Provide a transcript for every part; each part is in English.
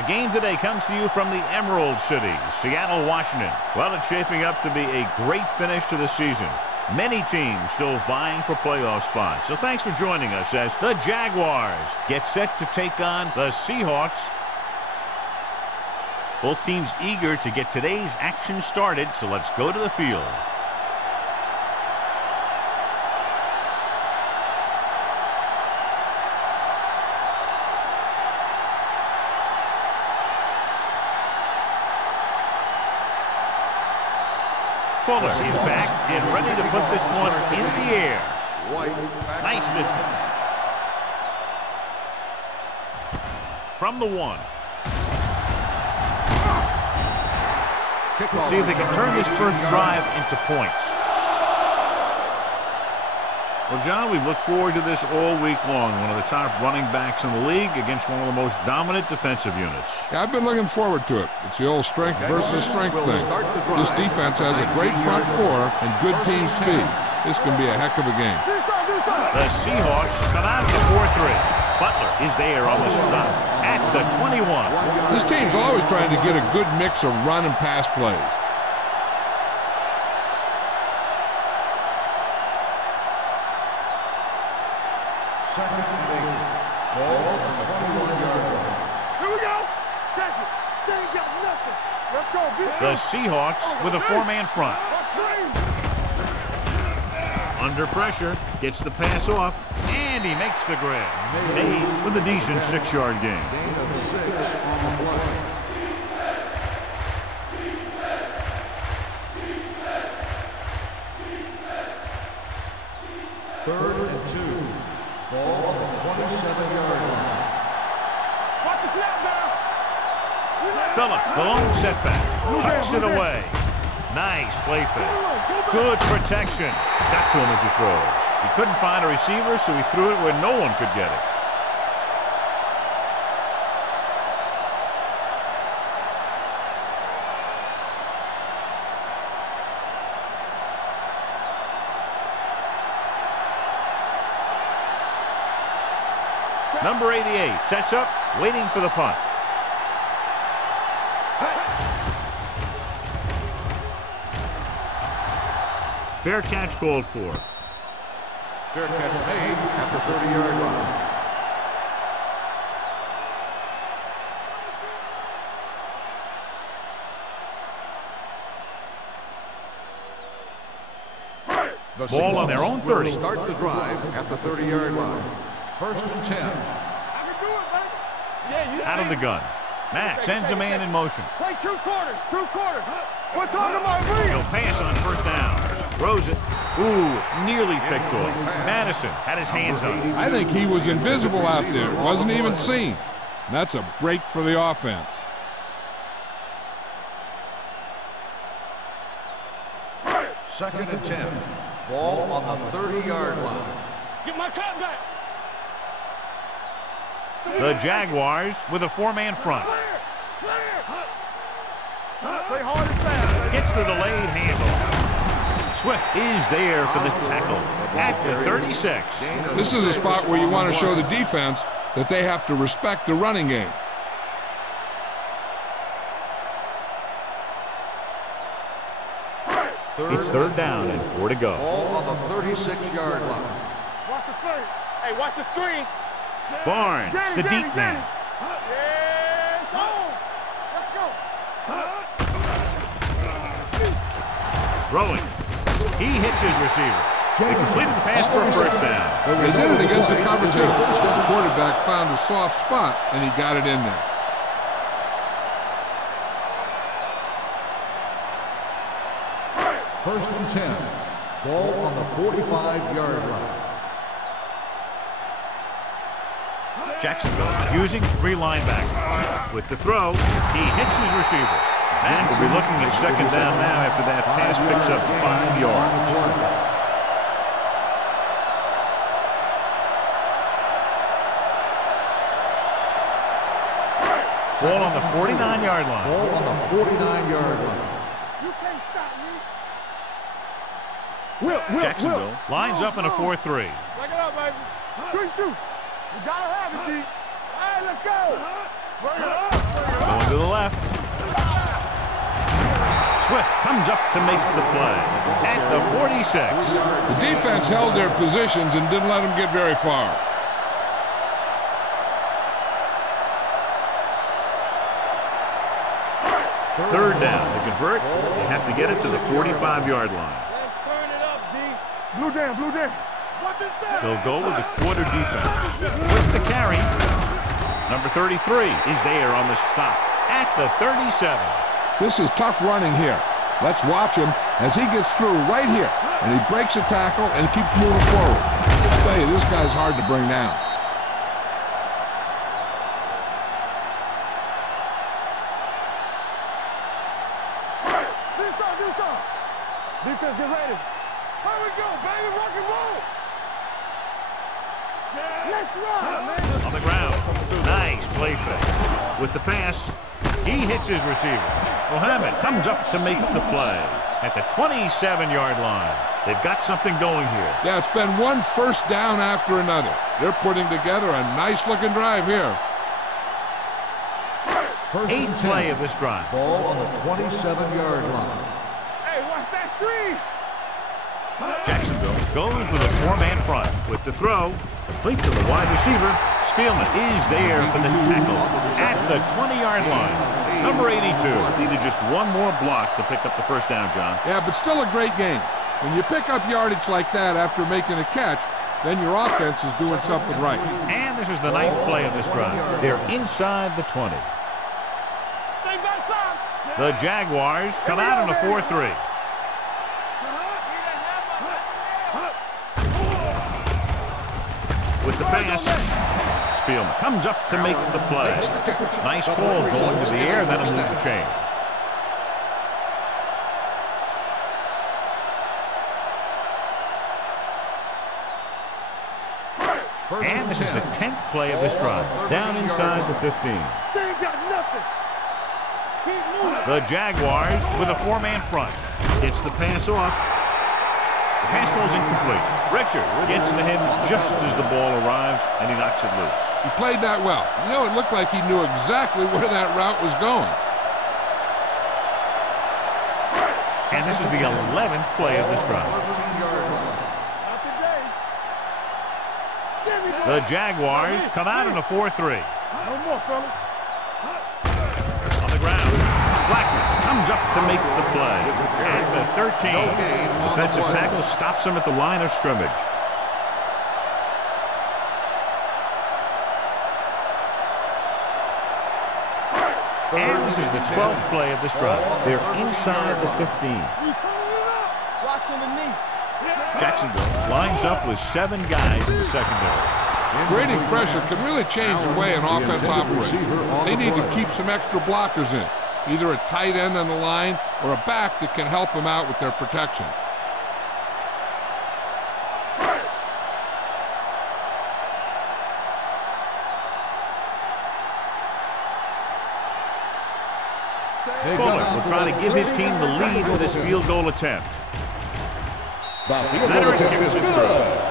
Our game today comes to you from the Emerald City, Seattle, Washington. Well, it's shaping up to be a great finish to the season. Many teams still vying for playoff spots. So thanks for joining us as the Jaguars get set to take on the Seahawks. Both teams eager to get today's action started, so let's go to the field. Fuller is back and ready to put this one in the air. Nice distance. From the 1. Let's see if they can turn this first drive into points. Well, John, we've looked forward to this all week long. One of the top running backs in the league against one of the most dominant defensive units. Yeah, I've been looking forward to it. It's the old strength versus strength thing. This defense has a great front four and good team speed. This can be a heck of a game. The Seahawks come out of the 4-3. Butler is there on the stop at the 21. This team's always trying to get a good mix of run and pass plays. Second and 8. Ball on the 21-yard line. Here we go. Check it. They ain't got nothing. Let's go. The Seahawks with a 4-man front. Under pressure, gets the pass off, and he makes the grab. Mays with a decent 6-yard gain. Gain of 6 on the play. Third and 2. Ball on the 27-yard line. Watch the snap now. Phillips, the lone setback, tucks it away. Nice play fake. Good protection. Got to him as he throws. He couldn't find a receiver, so he threw it where no one could get it. Number 88 sets up, waiting for the punt. Fair catch called for. Fair catch made at the 30-yard line. Ball on their own 30. Start the drive at the 30-yard line. First and 10. I can do it, baby. Yeah, you Out of the gun. Matt sends a man in motion. play 2 quarters. 2 quarters. We're talking about real. He'll pass on first down. Throws it. Ooh, nearly picked off. Madison had his hands on it. I think he was invisible out there. Wasn't even seen. And that's a break for the offense. Second and 10. Ball on the 30-yard line. Get my cut back. The Jaguars with a 4-man front. Play hard and fast. Gets the delayed handoff. Swift is there for the tackle at the 36. This is a spot where you want to show the defense that they have to respect the running game. It's third down and 4 to go. Ball on the 36-yard line. Watch the screen. Hey, watch the screen. Barnes, the deep man. Yeah, it's on. Let's go. Throwing. He hits his receiver. They completed the pass for a first down. They did it against the cover 2. The quarterback found a soft spot, and he got it in there. First and 10. Ball on the 45-yard line. Jacksonville using 3 linebackers. With the throw, he hits his receiver. And we'll be looking at second down now after that pass picks up 5 yards. Ball on the 49-yard line. Ball on the 49-yard line. You can't stop me. Jacksonville lines up in a 4-3. Back it up, baby. Good shoot. You gotta have it, G. All right, let's go. Going to the left. Swift comes up to make the play at the 46. The defense held their positions and didn't let them get very far. Third down. To convert, they have to get it to the 45-yard line. Let's turn it up, D. Blue down, blue down. What is that? They'll go with the quarter defense. With the carry, number 33 is there on the stop at the 37. This is tough running here. Let's watch him as he gets through right here. And he breaks a tackle and keeps moving forward. I tell you, this guy's hard to bring down. Defense, get ready. Here we go, baby. Rock and roll. Let's run, man. On the ground. Nice play fake. With the pass, he hits his receiver. Mohammed comes up to make the play at the 27-yard line. They've got something going here. Yeah, it's been one first down after another. They're putting together a nice-looking drive here. Eighth play of this drive. Ball on the 27-yard line. Hey, watch that screen. Jacksonville goes with a four-man front. With the throw, complete to the wide receiver. Spielman is there for the tackle at the 20-yard line. Number 82 needed just one more block to pick up the first down, John. Yeah, but still a great game. When you pick up yardage like that after making a catch, then your offense is doing something right. And this is the ninth play of this drive. They're inside the 20. The Jaguars come out on a 4-3. With the pass, Spielman comes up to make the play. Nice call going to the air, that'll move the chains. And this is the 10th play of this drive. Down inside the 15. They ain't got nothing. The Jaguars with a four-man front. It's the pass off. The pass was incomplete. Richard gets to him just as the ball arrives, and he knocks it loose. He played that well. You know, it looked like he knew exactly where that route was going. And this is the 11th play of this drive. The Jaguars come out in a 4-3. No more, fella. On the ground, Blackman comes up to make the play at the 13. Defensive tackle stops him at the line of scrimmage. And this is the 12th play of this drive. They're inside the 15. Watching the knee. Jacksonville lines up with 7 guys in the secondary. Creating pressure can really change the way an offense operates. They need to keep some extra blockers in, either a tight end on the line or a back that can help them out with their protection. Fuller will try to give his team the lead with this field goal attempt. Leonard gives it through.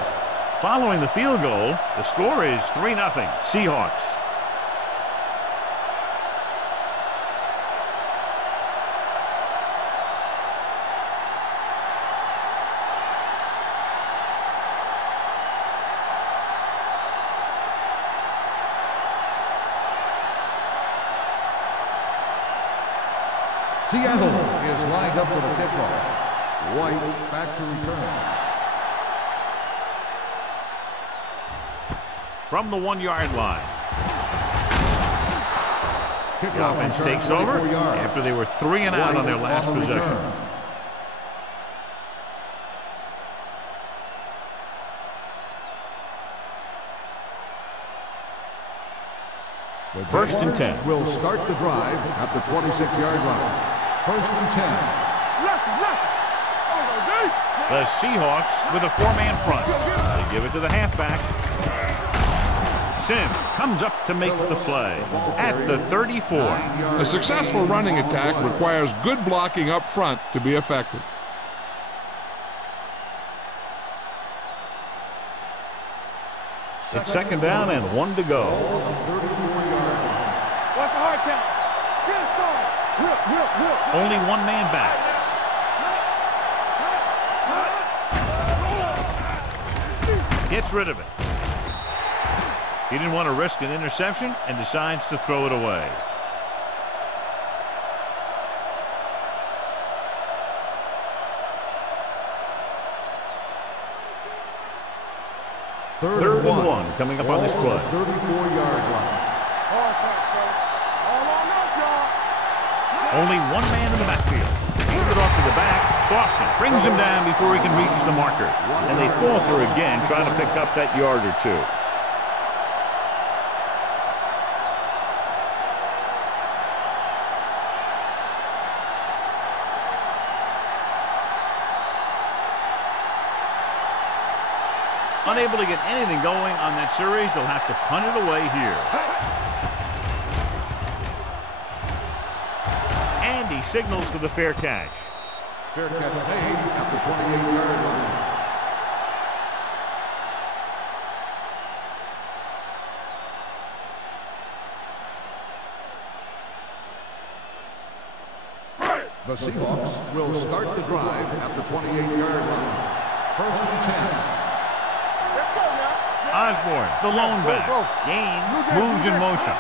Following the field goal, the score is 3-0 Seahawks. Seattle is lined up for the kickoff. White back to return. From the 1-yard line. The offense takes over after they were 3 and out on their last possession. First and 10. Will start the drive at the 26-yard line. First and 10. The Seahawks with a 4-man front. They give it to the halfback. Sims comes up to make the play at the 34. A successful running attack requires good blocking up front to be effective. It's second down and 1 to go. Only one man back. Gets rid of it. He didn't want to risk an interception and decides to throw it away. Third and one coming up on this play. 34-yard line. Only one man in the backfield. Handed off to the back. Boston brings him down before he can reach the marker. And they falter again, trying to pick up that yard or two. Unable to get anything going on that series, they'll have to punt it away here. And he signals for the fair catch. Fair catch made at the 28-yard line. The Seahawks will start the drive at the 28-yard line. First and 10. Osborne, the lone back. Gaines moves in motion.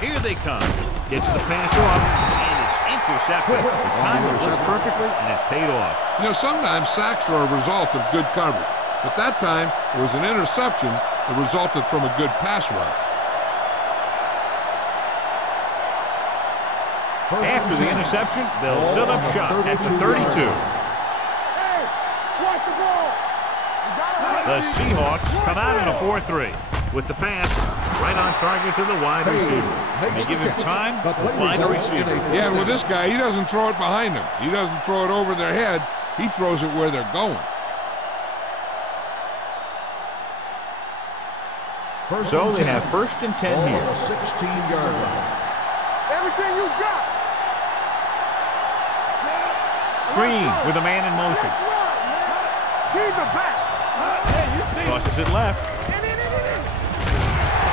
Here they come. Gets the pass off, and it's intercepted. They timed it just perfectly, and it paid off. You know, sometimes sacks are a result of good coverage. But that time, it was an interception that resulted from a good pass rush. After the interception, they'll set up shop at the 32. The Seahawks come out in a 4-3 with the pass right on target to the wide receiver. They give him time to find a receiver. Yeah, well, this guy, he doesn't throw it behind him. He doesn't throw it over their head. He throws it where they're going. So they have first and 10 here. 16-yard line. Everything you got. Green with a man in motion. Keep it back. Tosses it left.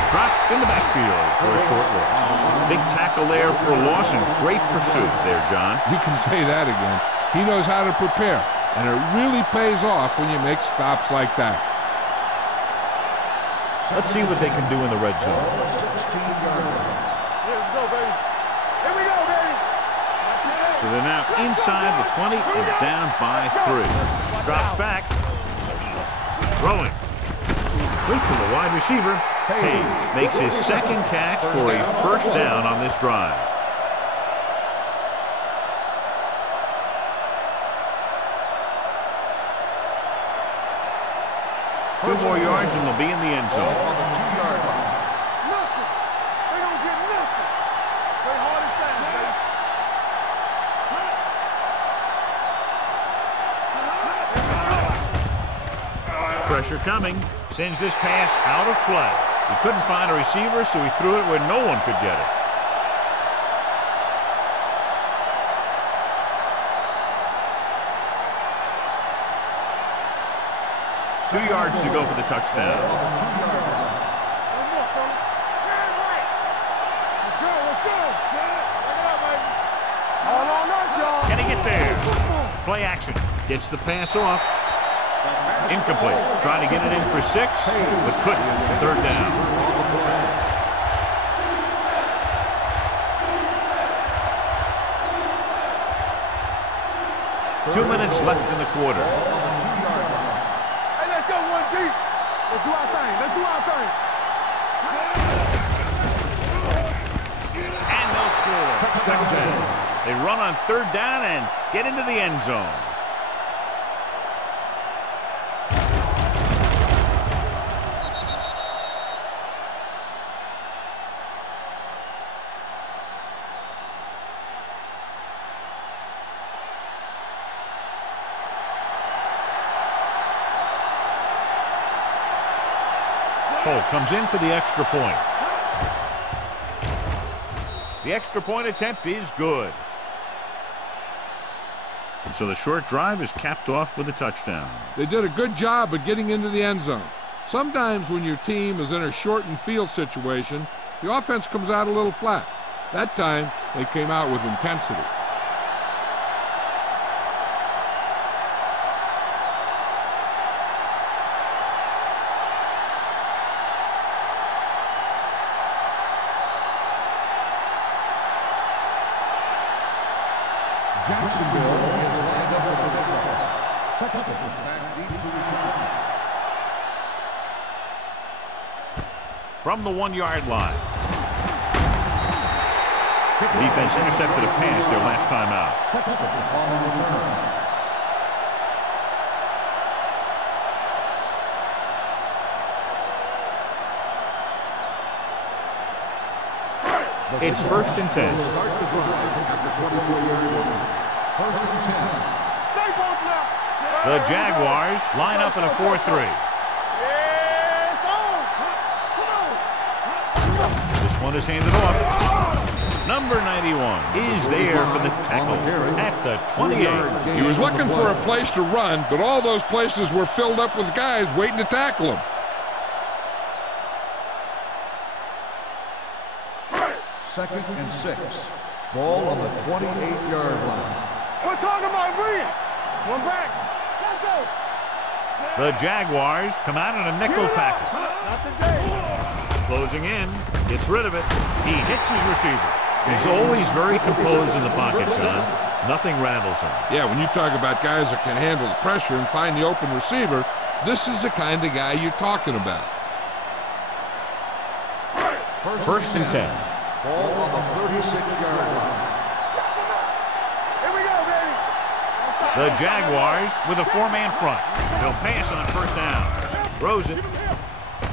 Dropped in the backfield for a short loss. Big tackle there for loss and great pursuit there, John. You can say that again. He knows how to prepare, and it really pays off when you make stops like that. Let's see what they can do in the red zone. 16-yard line. Here we go, baby. Here we go, baby. So they're now inside the 20 and down by 3. Drops back. Throwing. Quick to the wide receiver. Page makes his second catch for a first down on this drive. Two more yards and they'll be in the end zone. On the 2-yard line. Nothing. They don't get nothing. They hard and fast, baby. Pressure coming. Sends this pass out of play. He couldn't find a receiver, so he threw it where no one could get it. Two yards to go for the touchdown. On the 2-yard line. One more, fella. Stand right. Let's go, let's go. Bring it up, baby. All on us, y'all. Can he get there? Play action. Gets the pass off. Incomplete. Trying to get it in for 6, but couldn't. Third down. Two minutes left in the quarter. Hey, let's go one deep. Let's do our thing. Let's do our thing. And they'll score. Touchdown. They run on third down and get into the end zone. Cole comes in for the extra point. The extra point attempt is good. And so the short drive is capped off with a touchdown. They did a good job of getting into the end zone. Sometimes when your team is in a shortened field situation, the offense comes out a little flat. That time, they came out with intensity. Jacksonville is lined up with a kickoff. Touchdown. Back deep to return. From the 1-yard line. Defense intercepted a pass their last time out. Touchdown on the return. It's 1st and 10. Start the drive at the 24-yard line. 1st and 10. The Jaguars line up in a 4-3. This one is handed off. Number 91 is there for the tackle at the 28. He was looking for a place to run, but all those places were filled up with guys waiting to tackle him. Second and 6. Ball on the 28-yard line. We're talking about Reed. One back. Let's go. The Jaguars come out in a nickel package. Not today. Closing in, gets rid of it. He hits his receiver. He's always very composed in the pocket, son. Nothing rattles him. Yeah, when you talk about guys that can handle the pressure and find the open receiver, this is the kind of guy you're talking about. 1st and 10. Ball on the 36-yard line. Here we go, baby. The Jaguars with a 4-man front. They'll pass on 1st down. Throws it.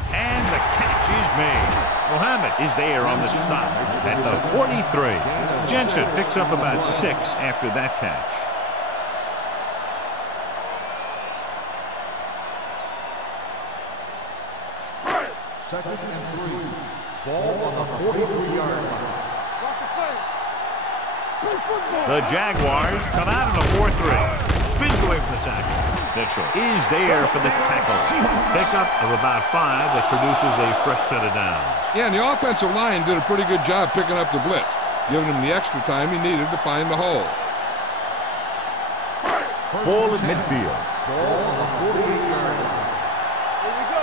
And the catch is made. Mohammed is there on the stop at the 43. Jensen picks up about 6 after that catch. Second and 3. Ball on the 43-yard line. The Jaguars come out in a 4-3. Spins away from the tackle. Mitchell is there for the tackle. Pickup of about 5 that produces a fresh set of downs. Yeah, and the offensive line did a pretty good job picking up the blitz, giving him the extra time he needed to find the hole. Ball at midfield. Ball on the 48-yard line. Here we go.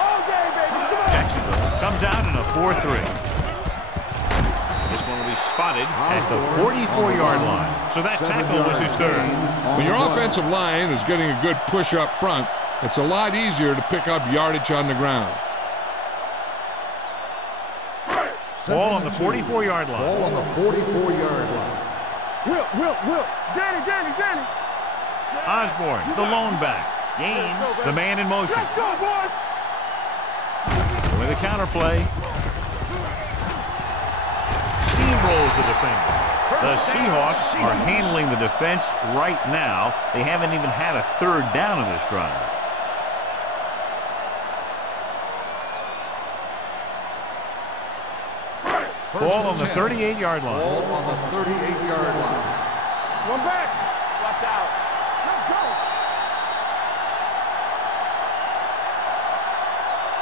All day, baby. Come on. Jacksonville comes out in a 4-3. This one will be spotted at the 44-yard line. So that tackle was his 3rd. When your offensive line is getting a good push up front, it's a lot easier to pick up yardage on the ground. Ball on the 44-yard line. Ball on the 44-yard line. Will. Danny. Osborne, the lone back. Gains the man in motion. Let's go, boys. With a counterplay. Steamrolls the defender. The Seahawks are handling the defense right now. They haven't even had a 3rd down in this drive. Ball on the 38-yard line. Ball on the 38-yard line. One back. Watch out. Let's go.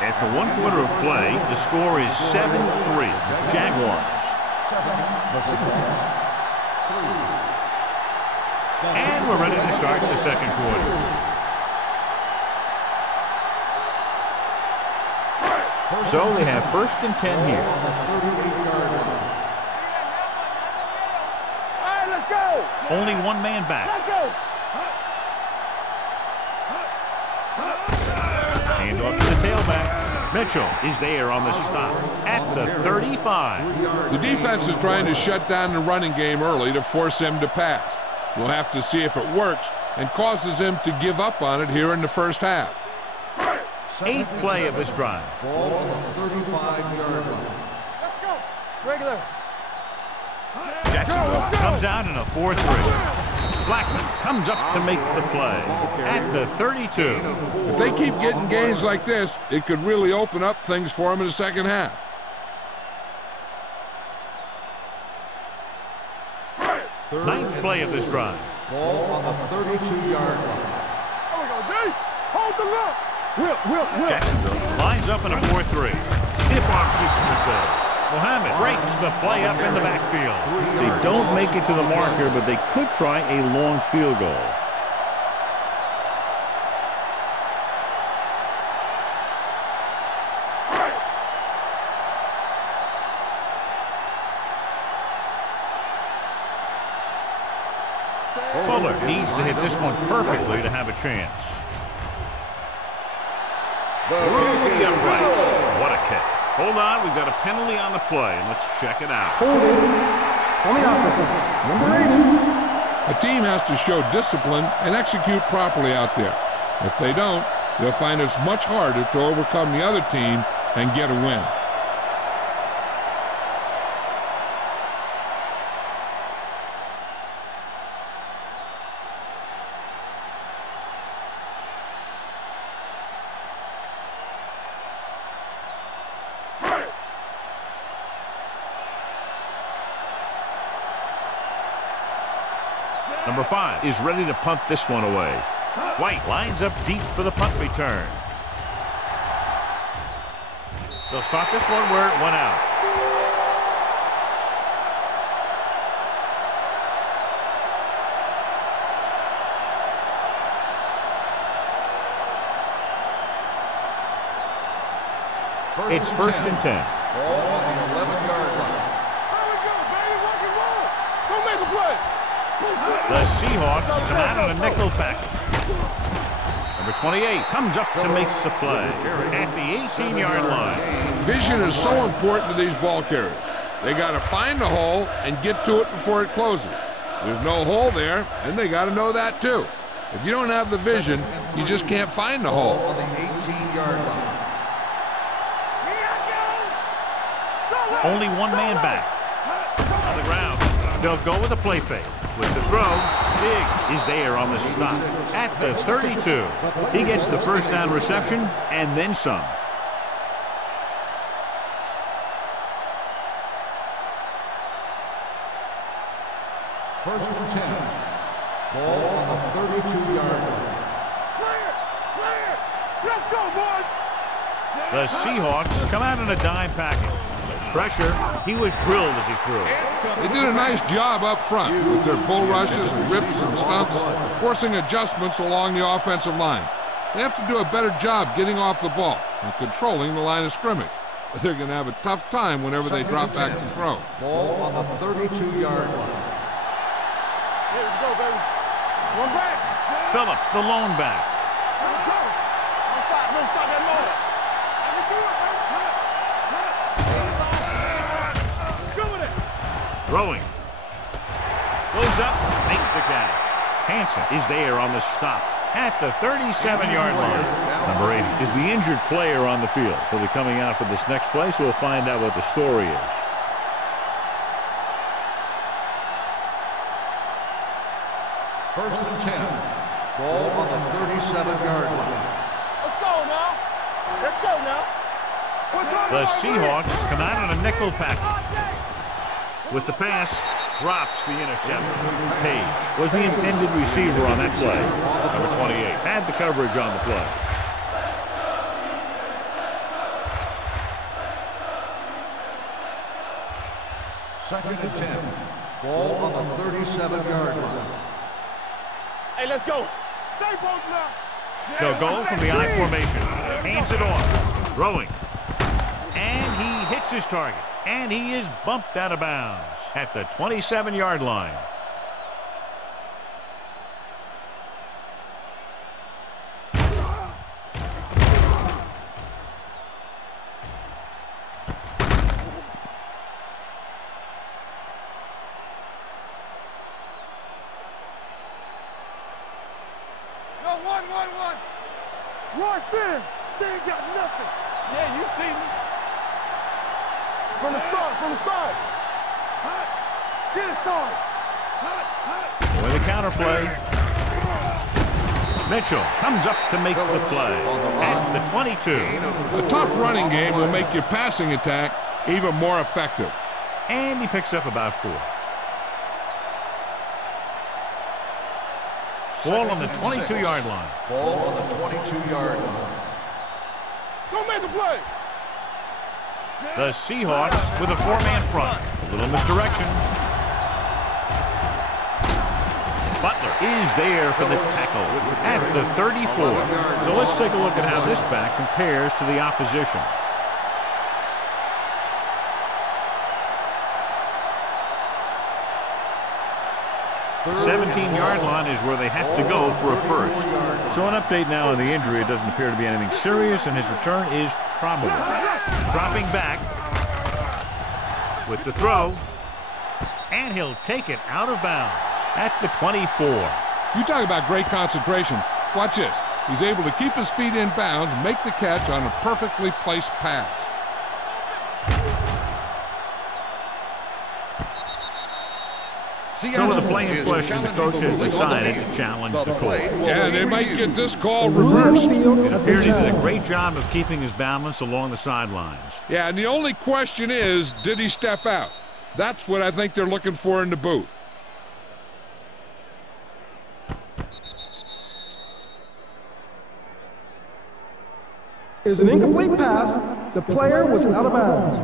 After 1 quarter of play, the score is 7-3. Jaguars. 7, the Seahawks. 3. And we're ready to start the 2nd quarter. So they have 1st and 10 here. On the 38-yard line. All right, let's go. Only 1 man back. Let's go. Hand off to the tailback. Mitchell is there on the stop at the 35. The defense is trying to shut down the running game early to force him to pass. We'll have to see if it works and causes him to give up on it here in the 1st half. 8th play of this drive. Ball on the 35-yard line. Let's go. Regular. Jacksonville comes out in a 4-3. Blackman comes up to make the play at the 32. If they keep getting gains like this, it could really open up things for him in the 2nd half. Ninth play of this drive. Ball on the 32-yard line. There we go, D. Hold the look. Will. Jacksonville lines up in a 4-3. Stiff arm keeps him at bay. Mohammed breaks the play up in the backfield. They don't make it to the marker, but they could try a long field goal. Fuller needs to hit this one perfectly to have a chance. Through the uprights. What a kick. Hold on, we've got a penalty on the play, and let's check it out. Holding on the offense, number 80. A team has to show discipline and execute properly out there. If they don't, they'll find it's much harder to overcome the other team and get a win. Number 5 is ready to punt this one away. White lines up deep for the punt return. They'll spot this one where it went out. It's first and 10. Ball on the 11-yard line. There we go, baby. Rock and roll. Don't make a play. The Seahawks come out on a nickel package. Number 28 comes up to make the play at the 18-yard line. Vision is so important to these ball carriers. They got to find the hole and get to it before it closes. There's no hole there, and they got to know that too. If you don't have the vision, you just can't find the hole. On the 18-yard line. Only one man back. On the ground. They'll go with a play fake. With the throw, Big is there on the stop at the 32. He gets the first down reception and then some. First and 10. Ball on the 32-yard line. Clear. Let's go, boys. The Seahawks come out in a dime package. Pressure, he was drilled as he threw. They did a nice job up front with their bull rushes and rips and stunts, forcing adjustments along the offensive line. They have to do a better job getting off the ball and controlling the line of scrimmage. But they're going to have a tough time whenever they drop back to throw. Ball on the 32-yard line. Here we go, baby. One back. Phillips, the lone back. Let's go. Don't stop that moment. Let me do it, baby. Good with it. Throwing. Goes up, makes the catch. Hansen is there on the stop at the 37-yard line. Number 80 is the injured player on the field. He'll be coming out for this next play, so we'll find out what the story is. First and 10. Ball on the 37-yard line. Let's go now. Let's go now. The Seahawks come out on a nickel package. With the pass, drops the interception. Page was the intended receiver on that play. Number 28 had the coverage on the play. Second and 10. Ball on the 37-yard line. Hey, let's go. Stay both now. They'll go from the I formation. Hands it off. Throwing. And he hits his target. And he is bumped out of bounds at the 27-yard line. No, one. Rush in. They ain't got nothing. Yeah, you see me. From the start. Get it, son. With a counter play. Mitchell comes up to make the play at the 22. A tough running game will make your passing attack even more effective. And he picks up about 4. Ball on the 22-yard line. Ball on the 22-yard line. Don't make a play. The Seahawks with a four-man front. A little misdirection. Butler is there for the tackle at the 34. So let's take a look at how this back compares to the opposition. 17-yard line is where they have to go for a first. So an update now on the injury. It doesn't appear to be anything serious, and his return is probable. Dropping back with the throw, and he'll take it out of bounds at the 24. You talk about great concentration. Watch this. He's able to keep his feet in bounds, make the catch on a perfectly placed pass. So with the play in question, the coach has decided to challenge the call. Yeah, they might get this call reversed. It appears he did a great job of keeping his balance along the sidelines. Yeah, and the only question is, did he step out? That's what I think they're looking for in the booth. Is an incomplete pass. The player was out of bounds.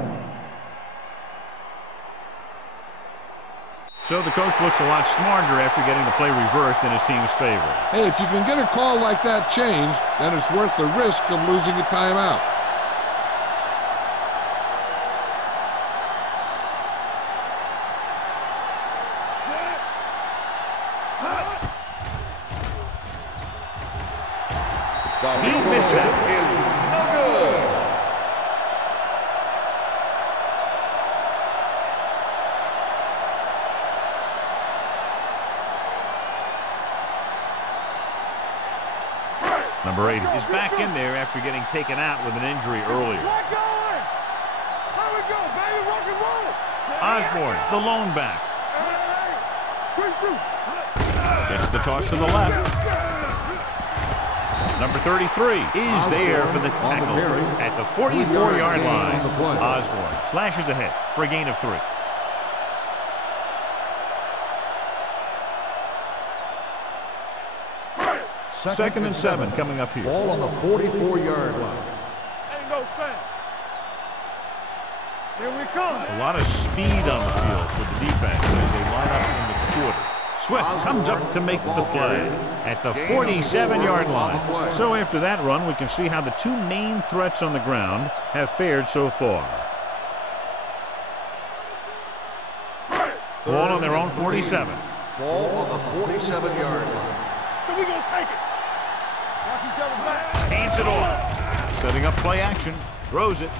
So the coach looks a lot smarter after getting the play reversed in his team's favor. Hey, if you can get a call like that changed, then it's worth the risk of losing a timeout. He missed that. Number 8 is back in there after getting taken out with an injury earlier. Osborne, the lone back. Gets the toss to the left. Number 33 is there for the tackle at the 44-yard line. Osborne slashes ahead for a gain of 3. Second and 7 coming up here. Ball on the 44-yard line. Ain't no fan. Here we come. A lot of speed on the field for the defense as they line up in the quarter. Swift comes up to make the play at the 47-yard line. So after that run, we can see how the two main threats on the ground have fared so far. Ball on their own 47. Ball on the 47-yard line. So we're going to take it. Watch each other back. Hands it off. Setting up play action. Throws it.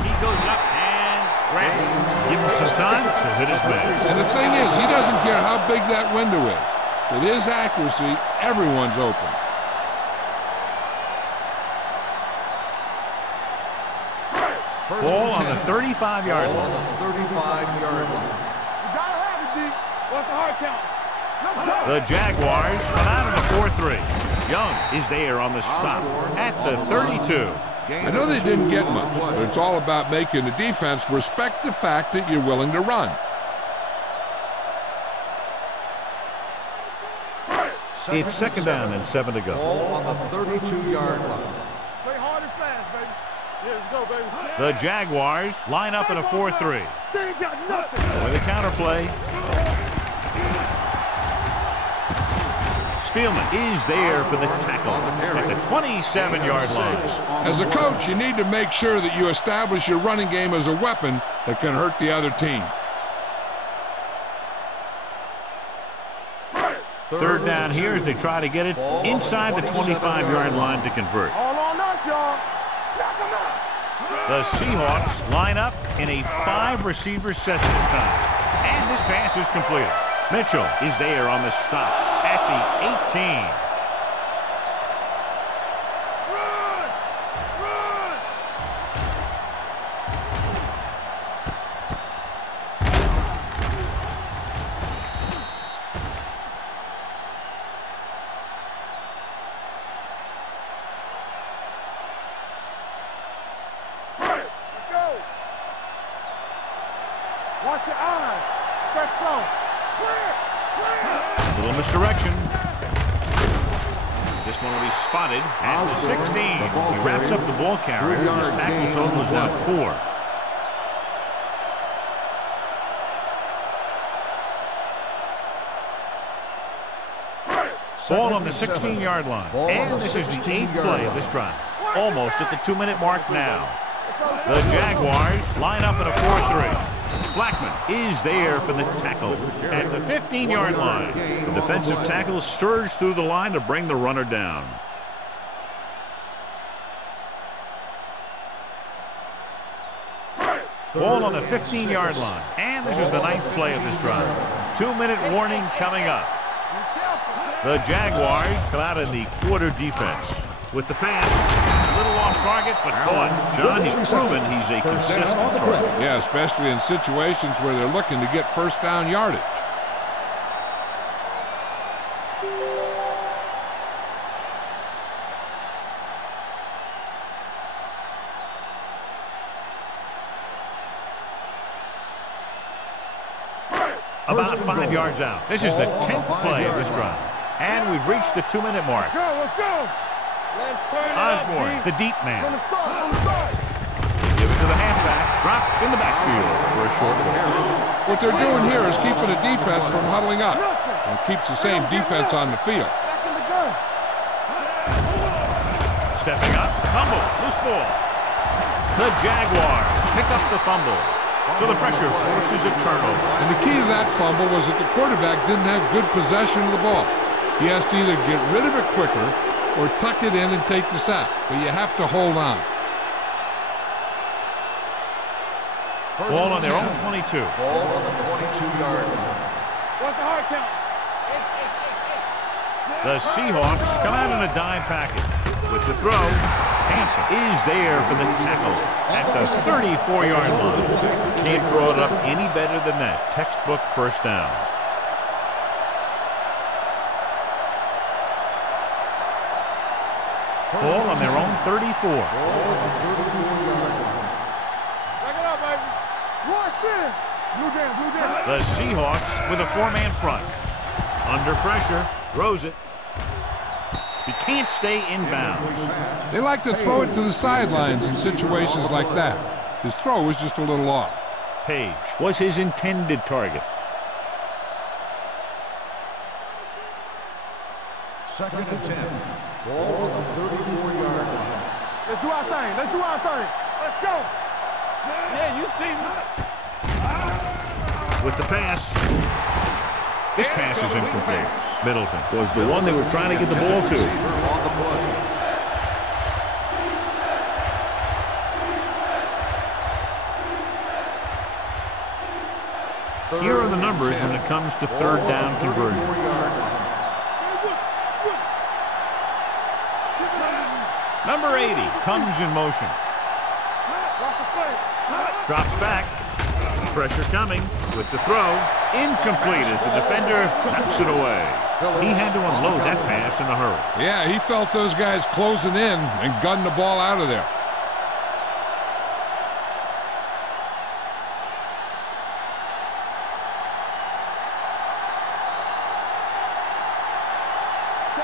He goes up and grabs it. Give him some time. He'll hit his man. And the thing is, he doesn't care how big that window is. With his accuracy, everyone's open. Ball on the 35-yard Ball line. on the 35-yard line. You got to have it, D. What's the hard count? The Jaguars come out in the 4-3. Young is there on the stop at the 32. I know they didn't get much, but it's all about making the defense respect the fact that you're willing to run. It's second down and 7 to go. Ball on the 32-yard line. Play hard and fast, baby. Here we go, baby. The Jaguars line up in a 4-3. They ain't got nothing. With a counterplay. Spielman is there for the tackle at the 27-yard line. As a coach, you need to make sure that you establish your running game as a weapon that can hurt the other team. Third down here as they try to get it inside the 25-yard line to convert. All on us, y'all. Knock 'em out. The Seahawks line up in a 5-receiver set this time. And this pass is completed. Mitchell is there on the stop at the 18. Run! Run! Let's go. Watch your eyes. Stretch slow. Clear! Clear! Little misdirection. This one will be spotted at the 16. He wraps up the ball carrier. His tackle total is now 4. Ball on the 16-yard line. And this is the 8th play of this drive. Almost at the 2-minute mark now. The Jaguars line up in a 4-3. Blackman is there for the tackle at the 15-yard line. The defensive tackle surged through the line to bring the runner down. Ball on the 15-yard line. And this is the 9th play of this drive. 2-minute warning coming up. The Jaguars come out in the quarter defense. With the pass, a little off target, but caught. John, he's proven he's a consistent target. Yeah, especially in situations where they're looking to get first down yardage. About 5 yards out. This is the 10th play of this drive. And we've reached the 2-minute mark. Let's go. Let's turn it Osborne, up, the deep man. From the start. Give it to the halfback. Drop in the backfield for a short loss. What they're doing here is keeping the defense from huddling up. And keeps the same defense on the field. Back in the gun. Stepping up. Fumble. Loose ball. The Jaguars pick up the fumble. So the pressure forces a turnover. And the key to that fumble was that the quarterback didn't have good possession of the ball. He has to either get rid of it quicker or tuck it in and take the sack. But you have to hold on. Ball on their own 22. Ball on the 22-yard line. What's the hard count? The Seahawks come out in a dime package. With the throw, Hansen is there for the tackle at the 34-yard line. Can't draw it up any better than that. Textbook first down. Ball on their own 34. Back it up, baby. Rush in. Blue down. The Seahawks with a 4-man front. Under pressure, throws it. He can't stay inbounds. They like to throw it to the sidelines in situations like that. His throw was just a little off. Page was his intended target. Second and 10. Ball on the 34-yard line. Let's do our thing. Let's go. Yeah, you see me. With the pass. This pass is incomplete. Middleton was the one they were trying to get the ball to. Here are the numbers when it comes to third down conversions. Number 80 comes in motion. Drops back. Pressure coming with the throw. Incomplete as the defender knocks it away. He had to unload that pass in a hurry. Yeah, he felt those guys closing in and gunned the ball out of there.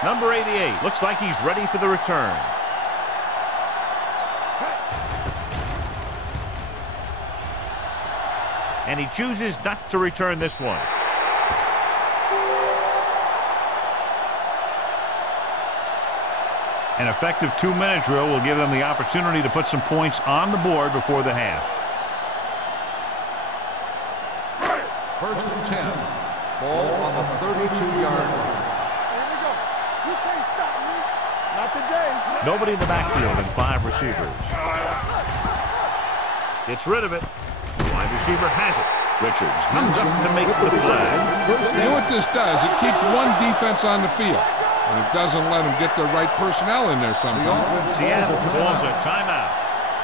Number 88 looks like he's ready for the return. And he chooses not to return this one. An effective 2-minute drill will give them the opportunity to put some points on the board before the half. First and 10. Ball on the 32-yard line. Here we go. You can't stop me. Not today. Nobody in the backfield and 5 receivers. Gets rid of it. Wide receiver has it. Richards comes up to make the play. You know what this does? It keeps one defense on the field. And it doesn't let them get the right personnel in there sometimes. Seattle calls a timeout.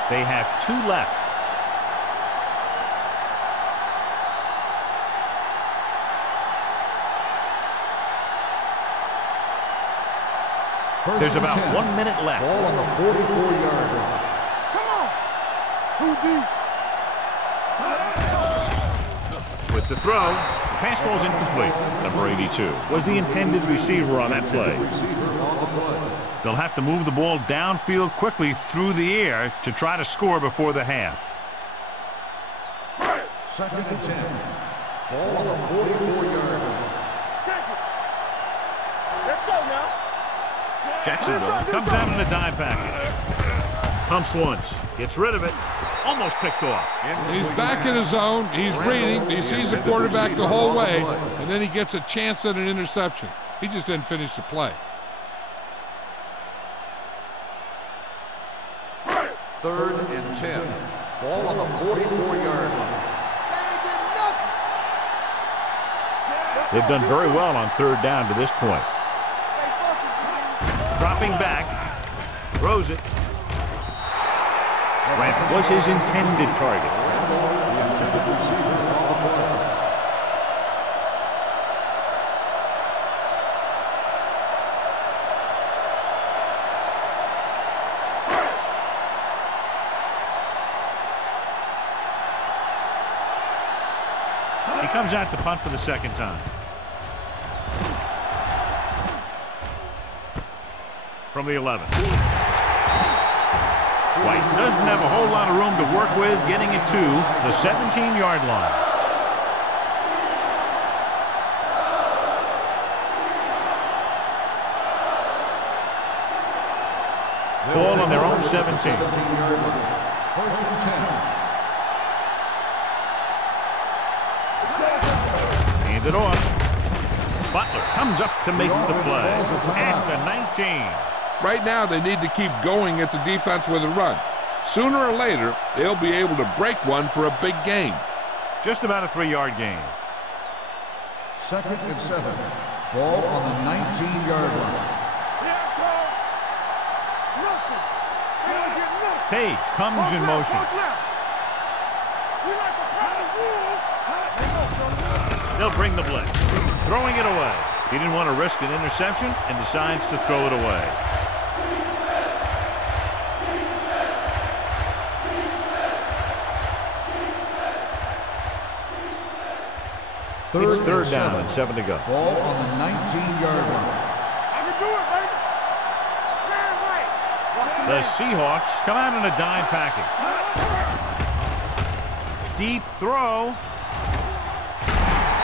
They have 2 left. There's about 1 minute left. Ball on the 44-yard line. Come on. 2 deep. With the throw, the pass ball is incomplete. Number 82 was the intended receiver on that play. They'll have to move the ball downfield quickly through the air to try to score before the half. Second and 10. Ball on the 44-yard line. Check it. Jacksonville comes out in a dime package. Pumps once. Gets rid of it. Almost picked off. He's back in his zone. He's reading. He sees the quarterback the whole way, and then he gets a chance at an interception. He just didn't finish the play. 3rd and 10. Ball on the 44-yard line. They've done very well on 3rd down to this point. Dropping back. Throws it. Grant was his intended target. The intended receiver on the play. He comes out to punt for the 2nd time. From the 11. White doesn't have a whole lot of room to work with, getting it to the 17-yard line. Ball on their own 17. 17-yard line. 1st and 10. Hand it off. Butler comes up to make the play at the 19. Right now, they need to keep going at the defense with a run. Sooner or later, they'll be able to break one for a big gain. Just about a 3-yard gain. 2nd and 7. Ball on the 19-yard line. Page comes in motion. They'll bring the blitz. Throwing it away. He didn't want to risk an interception and decides to throw it away. It's 3rd down and 7 to go. Ball on the 19-yard line. The Seahawks come out in a dime package. Deep throw.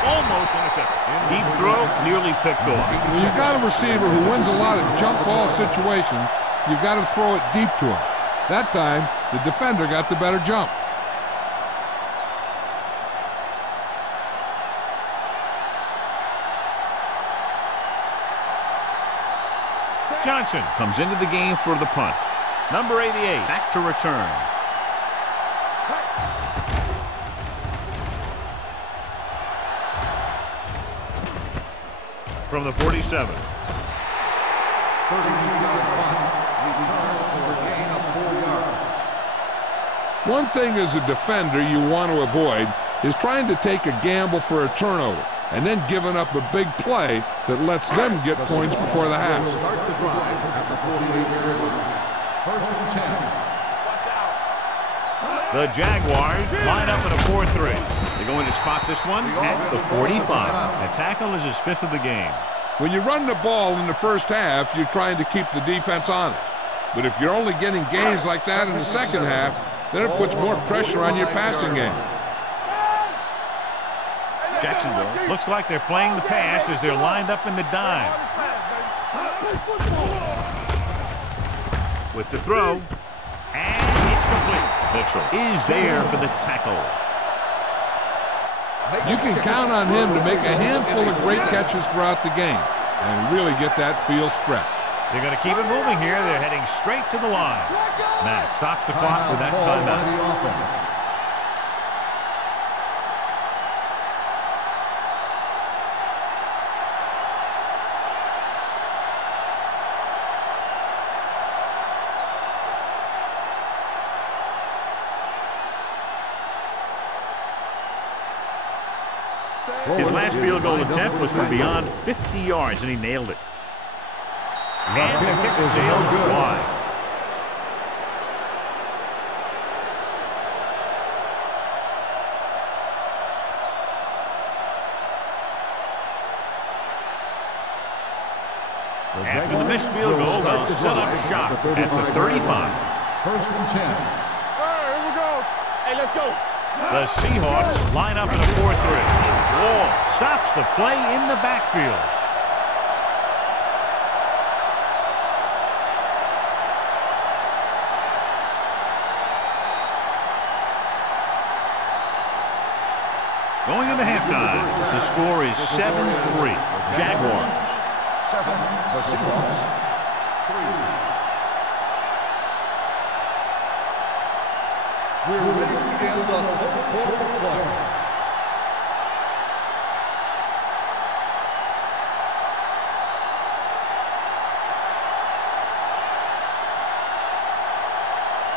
Almost intercepted. Deep throw, nearly picked off. When you've got a receiver who wins a lot of jump ball situations, you've got to throw it deep to him. That time, the defender got the better jump. Johnson comes into the game for the punt. Number 88 back to return. From the 47. 32-yard punt. Return for a gain of 4 yards. One thing as a defender you want to avoid is trying to take a gamble for a turnover and then giving up a big play that lets them get points before the half. Start the drive at the 48-yard line. 1st and 10. The Jaguars line up in a 4-3. They're going to spot this one at the 45. The tackle is his 5th of the game. When you run the ball in the first half, you're trying to keep the defense honest. But if you're only getting gains like that in the second half, then it puts more pressure on your passing game. Jacksonville looks like they're playing the pass as they're lined up in the dime. With the throw, and it's complete. Mitchell is there for the tackle. You can count on him to make a handful of great catches throughout the game and really get that field stretch. They're going to keep it moving here. They're heading straight to the line. Matt stops the clock with that timeout. His last field goal attempt was from beyond 50 yards, and he nailed it. And the kick sails wide. After the missed field goal, they'll set up shop at the 35. 1st and 10. All right, here we go. Hey, let's go. The Seahawks line up in a 4-3. Wall stops the play in the backfield. into halftime. The score is 7-3. Jaguars. 7, the Seahawks. 3. We're ready to begin the third quarter of play.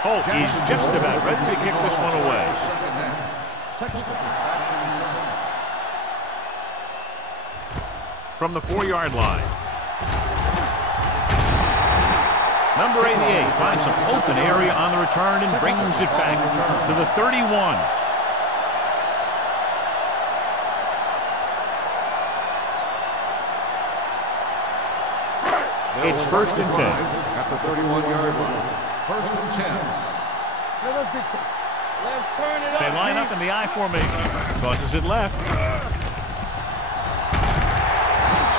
Holt is just about ready to kick this one away. From the 4-yard line. Number 88 finds some open area on the return and brings it back to the 31. It's 1st and 10. At the 31-yard line. 1st and 10. Let's turn it up. They line up in the I formation. Tosses it left.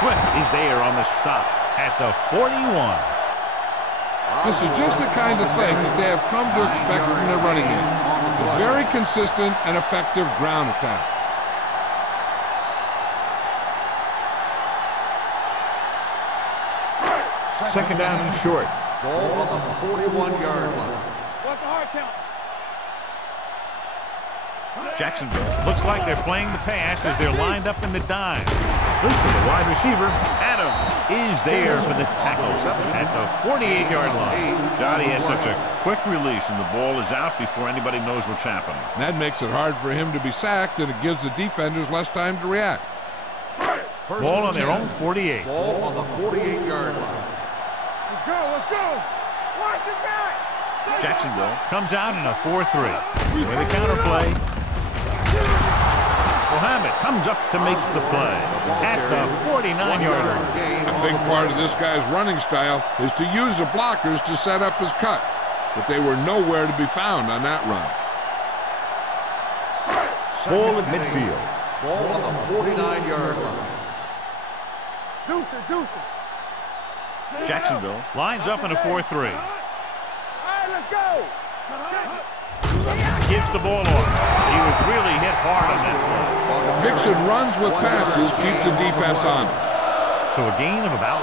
Swift is there on the stop at the 41. This is just the kind of thing that they have come to expect from their running game. A very consistent and effective ground attack. Second down and short. Ball on the 41-yard line. What's the hard count? Jacksonville looks like they're playing the pass as they're lined up in the dime. Look for the wide receiver. Adams is there for the tackle at the 48-yard line. God, he has such a quick release, and the ball is out before anybody knows what's happening. That makes it hard for him to be sacked, and it gives the defenders less time to react. Ball on their own 48. Ball on the 48-yard line. Let's go, let's go. Watch it back. Jacksonville comes out in a 4-3. With a counterplay. Mohammed comes up to make the play at the 49-yard line. A big part of this guy's running style is to use the blockers to set up his cut, but they were nowhere to be found on that run. Ball at midfield. Ball on the 49-yard line. Deuce it. Jacksonville lines up in a 4-3. All right, let's go. Gives the ball off. He was really hit hard on that ball. Mixing runs with passes keeps the defense on. So a gain of about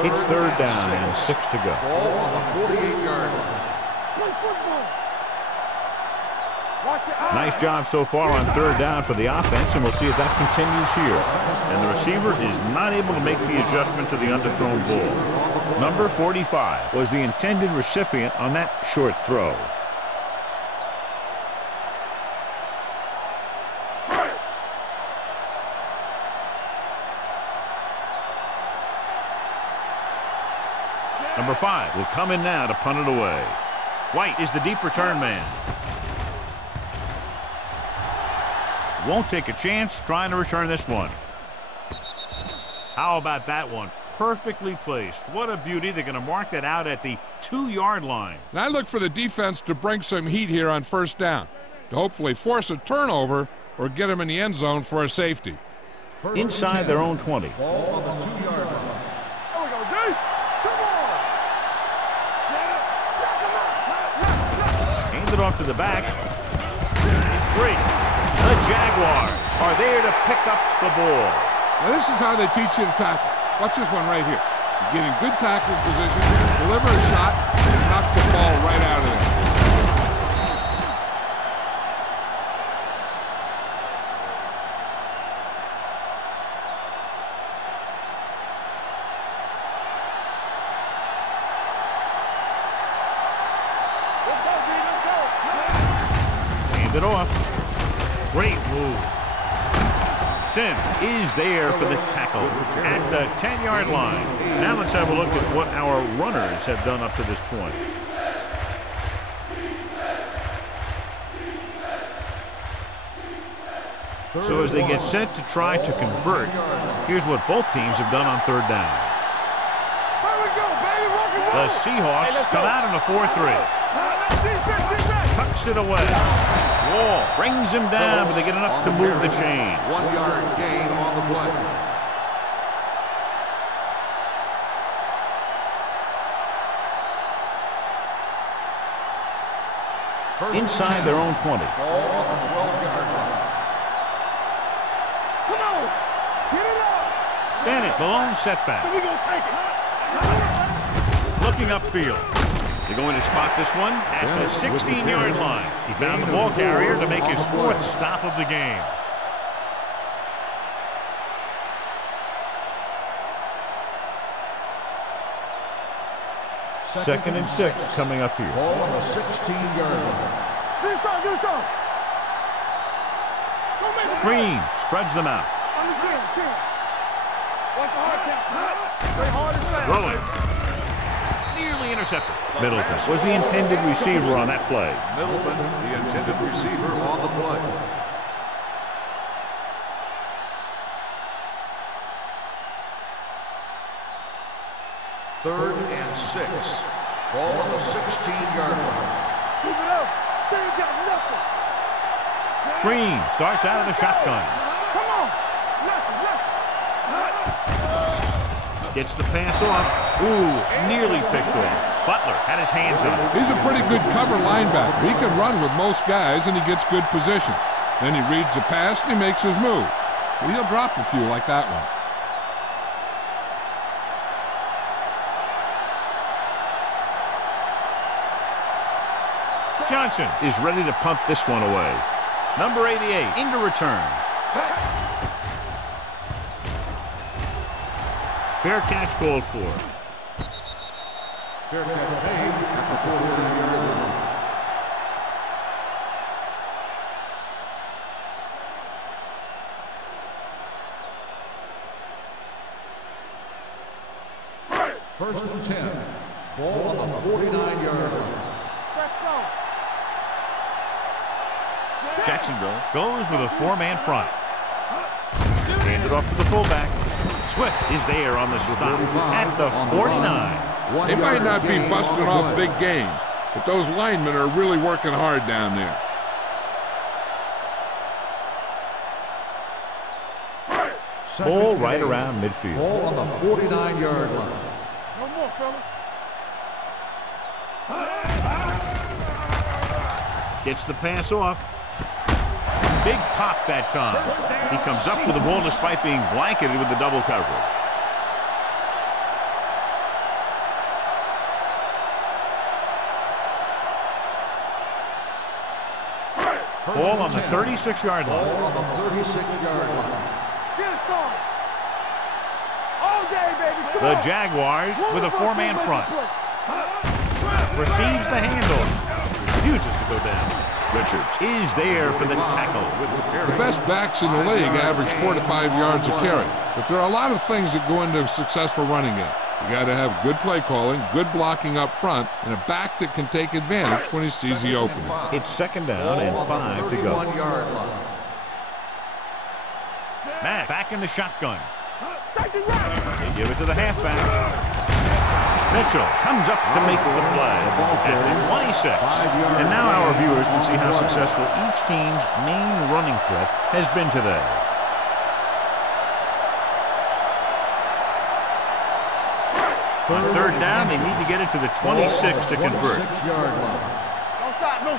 1. It's 3rd down and 6 to go. Ball on the 48-yard line. Play football. Watch it. Nice job so far on 3rd down for the offense, and we'll see if that continues here. And the receiver is not able to make the adjustment to the underthrown ball. Number 45 was the intended recipient on that short throw. Number 5 will come in now to punt it away. White is the deep return man. Won't take a chance trying to return this one. How about that one? Perfectly placed. What a beauty. They're going to mark that out at the 2-yard line. And I look for the defense to bring some heat here on 1st down, to hopefully force a turnover or get them in the end zone for a safety. Inside their own 20. Ball on the 2-yard line. There we go, D. Come on. Hand it off to the back. It's free. The Jaguars are there to pick up the ball. Now this is how they teach you to tackle. Watch this one right here. You get in good tackling position, deliver a shot, and knocks the ball right out of there. Hand it off. Great move. Sims is there for the tackle at the 10-yard line. Now let's have a look at what our runners have done up to this point. So as they get set to try to convert, here's what both teams have done on 3rd down. There we go, baby. Rock and roll. The Seahawks come out in a 4-3. Tucks it away. Wall brings him down, but they get enough to move the chains. 1-yard gain on the play. inside their own 20. Ball on the 12-yard line. Come on. Get it up. Bennett, the lone setback. So we gonna take it. Looking upfield. They're going to spot this one at the 16-yard line. He found the ball carrier to make his 4th stop of the game. Second and 6 coming up here. Ball on the 16-yard line. Give it some, give it some. Don't make it. Green spreads them out. On the gym, gym. Watch the hard count. Play hard and fast. Rolling. Nearly intercepted. Middleton was the intended receiver on that play. Middleton, the intended receiver on the play. Third and 6. Ball on the 16-yard line. Keep it up. They ain't got nothing. Green starts out of the shotgun. Come on. Nothing, nothing. Gets the pass off. Ooh, nearly picked off. Butler had his hands up. He's a pretty good cover linebacker. He can run with most guys, and he gets good position. Then he reads the pass, and he makes his move. But he'll drop a few like that one. Johnson is ready to punt this one away. Number 88 into return. Fair catch called for. Fair catch made at the 49-yard line. First and 10. Ball on the 49-yard line. Let's go. Jacksonville goes with a 4-man front. Handed off to the fullback. Swift is there on the stop at the 49. They might not be busting off big games, but those linemen are really working hard down there. Ball right around midfield. Ball on the 49-yard line. No more, fella. Gets the pass off. Big pop that time. He comes up with the ball despite being blanketed with the double coverage. Ball on the 36-yard line. Ball on the 36-yard line. Get it some. All day, baby. Come The on. Jaguars with a 4-man front. Receives the handoff. Refuses to go down. Richards is there for the tackle. The best backs in the league average 4 to 5 yards a carry, but there are a lot of things that go into a successful running game. You got to have good play calling, good blocking up front, and a back that can take advantage when he sees the opening. It's second down and 5 to go. Matt back in the shotgun. They give it to the halfback. Mitchell comes up to make the play at the 26. And now our viewers can see how successful each team's main running threat has been today. On third down, they need to get it to the 26 to convert. Don't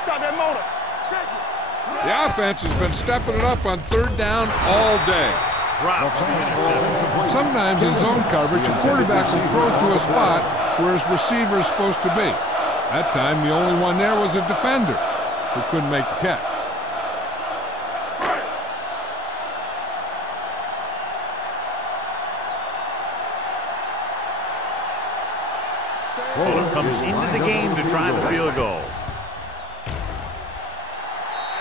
stop that motor. Check it. The offense has been stepping it up on third down all day. Drops the interception. Sometimes in zone coverage, a quarterback will throw to a spot where his receiver is supposed to be. That time, the only one there was a defender who couldn't make the catch. Fuller comes into the game to try the field goal.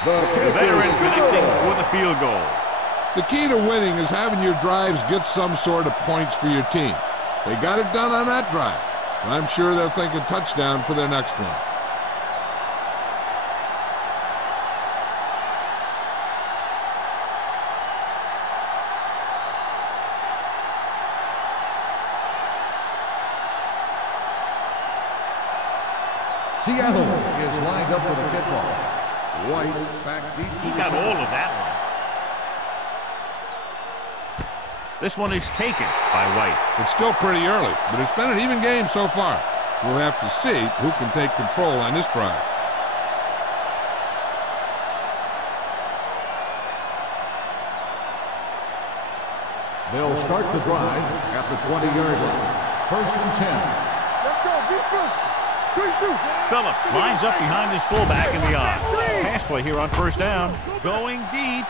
The veteran connecting for the field goal. The key to winning is having your drives get some sort of points for your team. They got it done on that drive. And I'm sure they're thinking touchdown for their next one. Seattle is lined up for the kickoff. White back deep. He got all of that one. This one is taken by White. It's still pretty early, but it's been an even game so far. We'll have to see who can take control on this drive. They'll start the drive at the 20-yard line. First and 10. Let's go. Defense. Three shoots. Phillips lines up behind his fullback in the eye. Pass play here on first down. Going deep.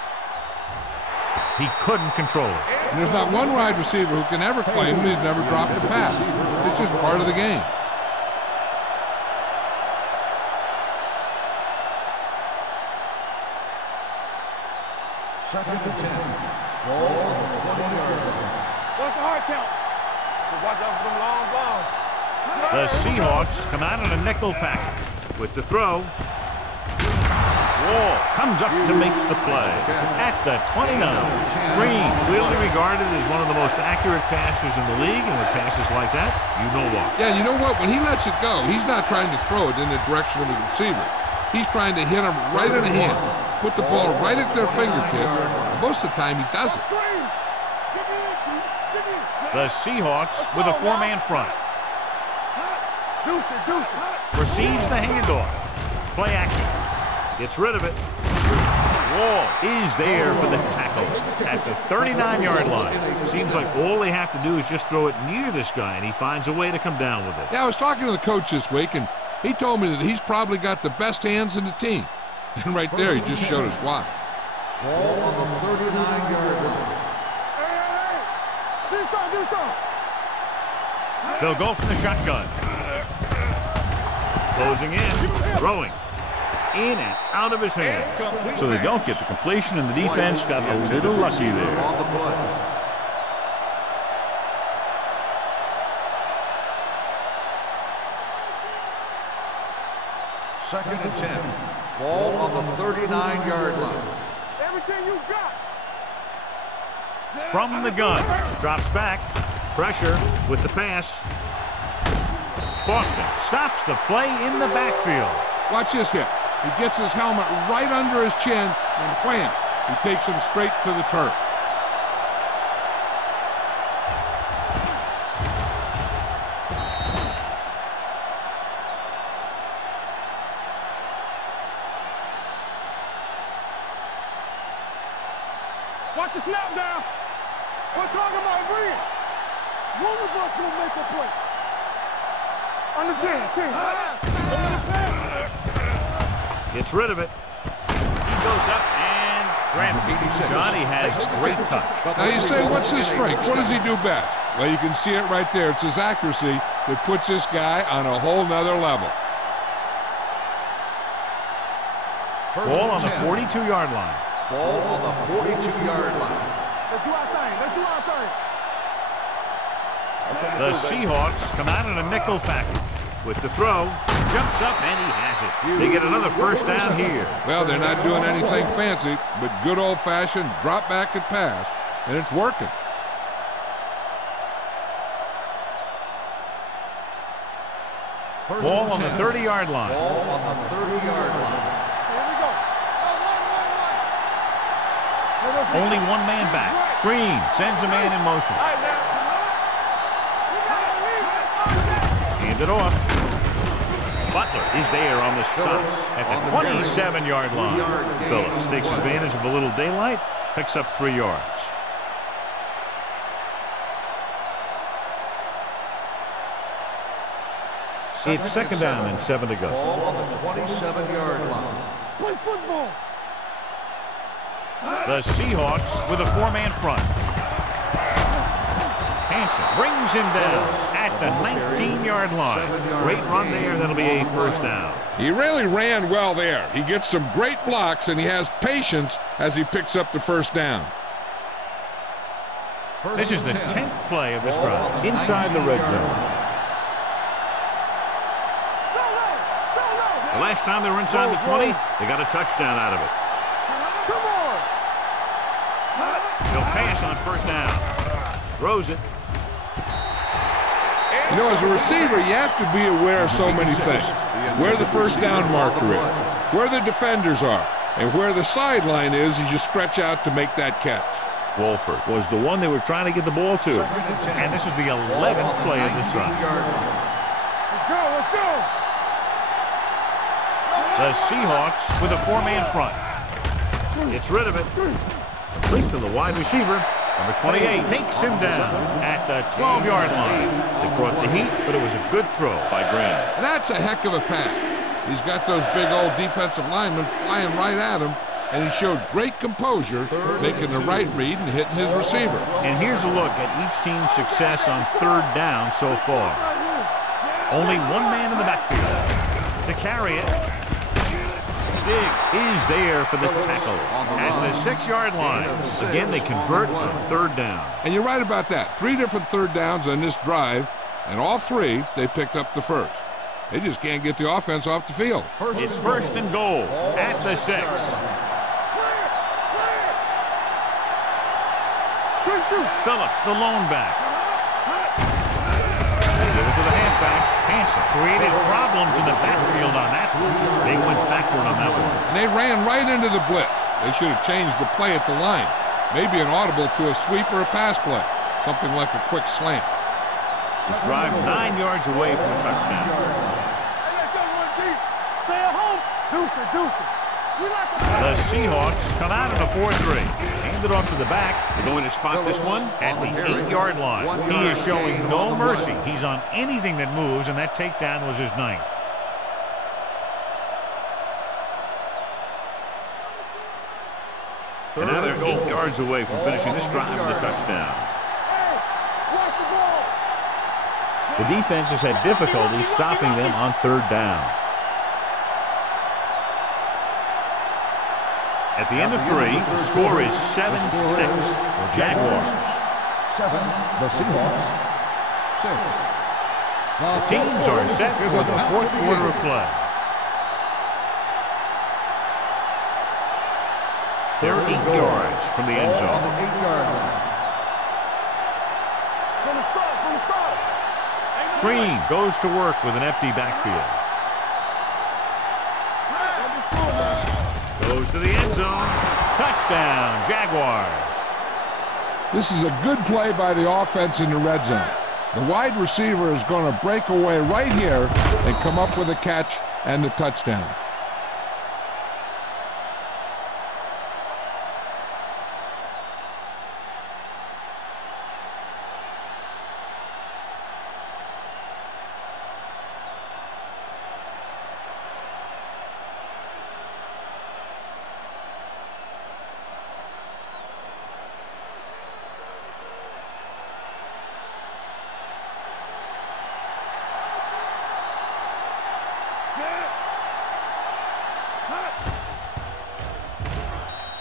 He couldn't control it. And there's not one wide receiver who can ever claim that he's never dropped a pass. It's just part of the game. Second and 10. Ball on the 20-yard line. What's the hard count? So watch out for them long balls. The Seahawks come out in a nickel package with the throw. Wall comes up to make the play at the 29. Green, clearly regarded as one of the most accurate passers in the league, and with passes like that, you know why. Yeah, you know what? When he lets it go, he's not trying to throw it in the direction of his receiver. He's trying to hit him right in the hand, put the ball right at their fingertips. Most of the time, he does it. The Seahawks with a four-man front. Receives the handoff. Play action. Gets rid of it. Wall is there for the tackle at the 39-yard line. Seems like all they have to do is just throw it near this guy, and he finds a way to come down with it. Yeah, I was talking to the coach this week, and he told me that he's probably got the best hands in the team. And right there, he just showed us why. Ball on the 39-yard line. They'll go from the shotgun. Closing in, throwing. In and out of his hands. So they don't get the completion, and the defense got a little lucky there. On the play. Second and 10. Ball on the 39-yard line. Everything you got. From the gun. Drops back. Pressure with the pass. Boston stops the play in the backfield. Watch this hit. He gets his helmet right under his chin, and wham, he takes him straight to the turf. Watch the snap down. We're talking about agreeing. One of us will make a play. Understand? Gets rid of it. He goes up and grabs it. Johnny has great touch. Now you say, what's his strength? What does he do best? Well, you can see it right there. It's his accuracy that puts this guy on a whole nother level. Ball on the 42-yard line. Ball on the 42-yard line. Let's do our thing. Let's do our thing. The Seahawks come out in a nickel package with the throw. Jumps up and he has it. They get another first down here. Well, they're not doing anything fancy, but good old-fashioned drop back and pass, and it's working. Ball on the 30-yard line. Ball on the 30-yard line. Here we go. Only one man back. Green sends a man in motion. Hand it off. Butler is there on the stop at the 27-yard line. Phillips takes advantage of a little daylight, picks up 3 yards. It's second down and 7 to go. Ball on the 27-yard line. Play football. The Seahawks with a four-man front. Hanson brings him down at the 19-yard line. Great run there. That'll be a first down. He really ran well there. He gets some great blocks, and he has patience as he picks up the first down. This is the 10th play of this drive inside the red zone. The last time they were inside the 20, they got a touchdown out of it. Come on. He'll pass on first down. Throws it. You know, as a receiver, you have to be aware of so many things. Where the first down marker is, where the defenders are, and where the sideline is as you stretch out to make that catch. Wolford was the one they were trying to get the ball to. And this is the 11th play of this drive. Let's go. Let's go. The Seahawks with a four-man front. Gets rid of it. Complete to the wide receiver. Number 28 takes him down at the 12-yard line. They brought the heat, but it was a good throw by Graham. And that's a heck of a pass. He's got those big old defensive linemen flying right at him, and he showed great composure, making the right read and hitting his receiver. And here's a look at each team's success on third down so far. Only one man in the backfield to carry it. Big is there for the tackle at the 6-yard line. Again, they convert on third down. And you're right about that. 3 different third downs on this drive, and all 3 they picked up the first. They just can't get the offense off the field. It's first and goal at the 6. Phillips, the lone back. They give it to the halfback. Hanson created problems in the backfield on that one. They went backward on that one. And they ran right into the blitz. They should have changed the play at the line. Maybe an audible to a sweep or a pass play. Something like a quick slant. This drive 9 yards away from a touchdown. The Seahawks come out in a 4-3. Hand it off to the back. They're going to spot this one at the 8-yard line. He is showing no mercy. He's on anything that moves, and that takedown was his 9th. And now they're 8 yards away from finishing this drive with a touchdown. The defense has had difficulty stopping them on third down. At the end of 3, the score is 7-6. Jaguars. 7, the Seahawks. 6. The teams are set for the fourth quarter of play. They're 8 yards from the end zone. On the 8-yard line. Green goes to work with an empty backfield. Goes to the end zone. Touchdown, Jaguars. This is a good play by the offense in the red zone. The wide receiver is going to break away right here and come up with a catch and the touchdown.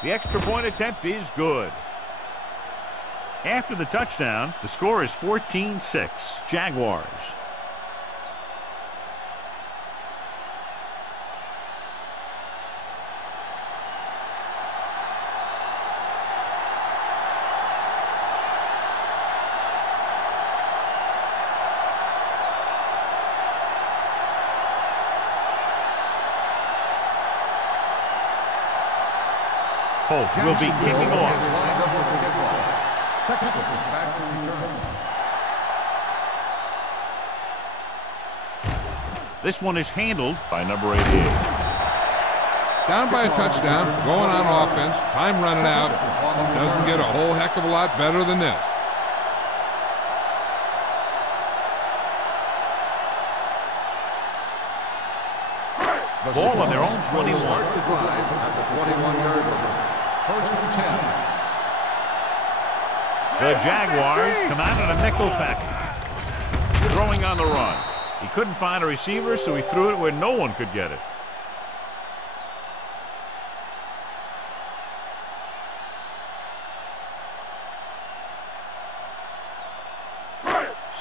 The extra point attempt is good. After the touchdown, the score is 14-6. Jaguars. Holt will be kicking off. Back to return. This one is handled by number 88. Down by a touchdown, going on offense, time running out. Doesn't get a whole heck of a lot better than this. Ball on their own 21. Start the drive at the 21-yard line. First and 10. The Jaguars come out in a nickel package. Throwing on the run. He couldn't find a receiver, so he threw it where no one could get it.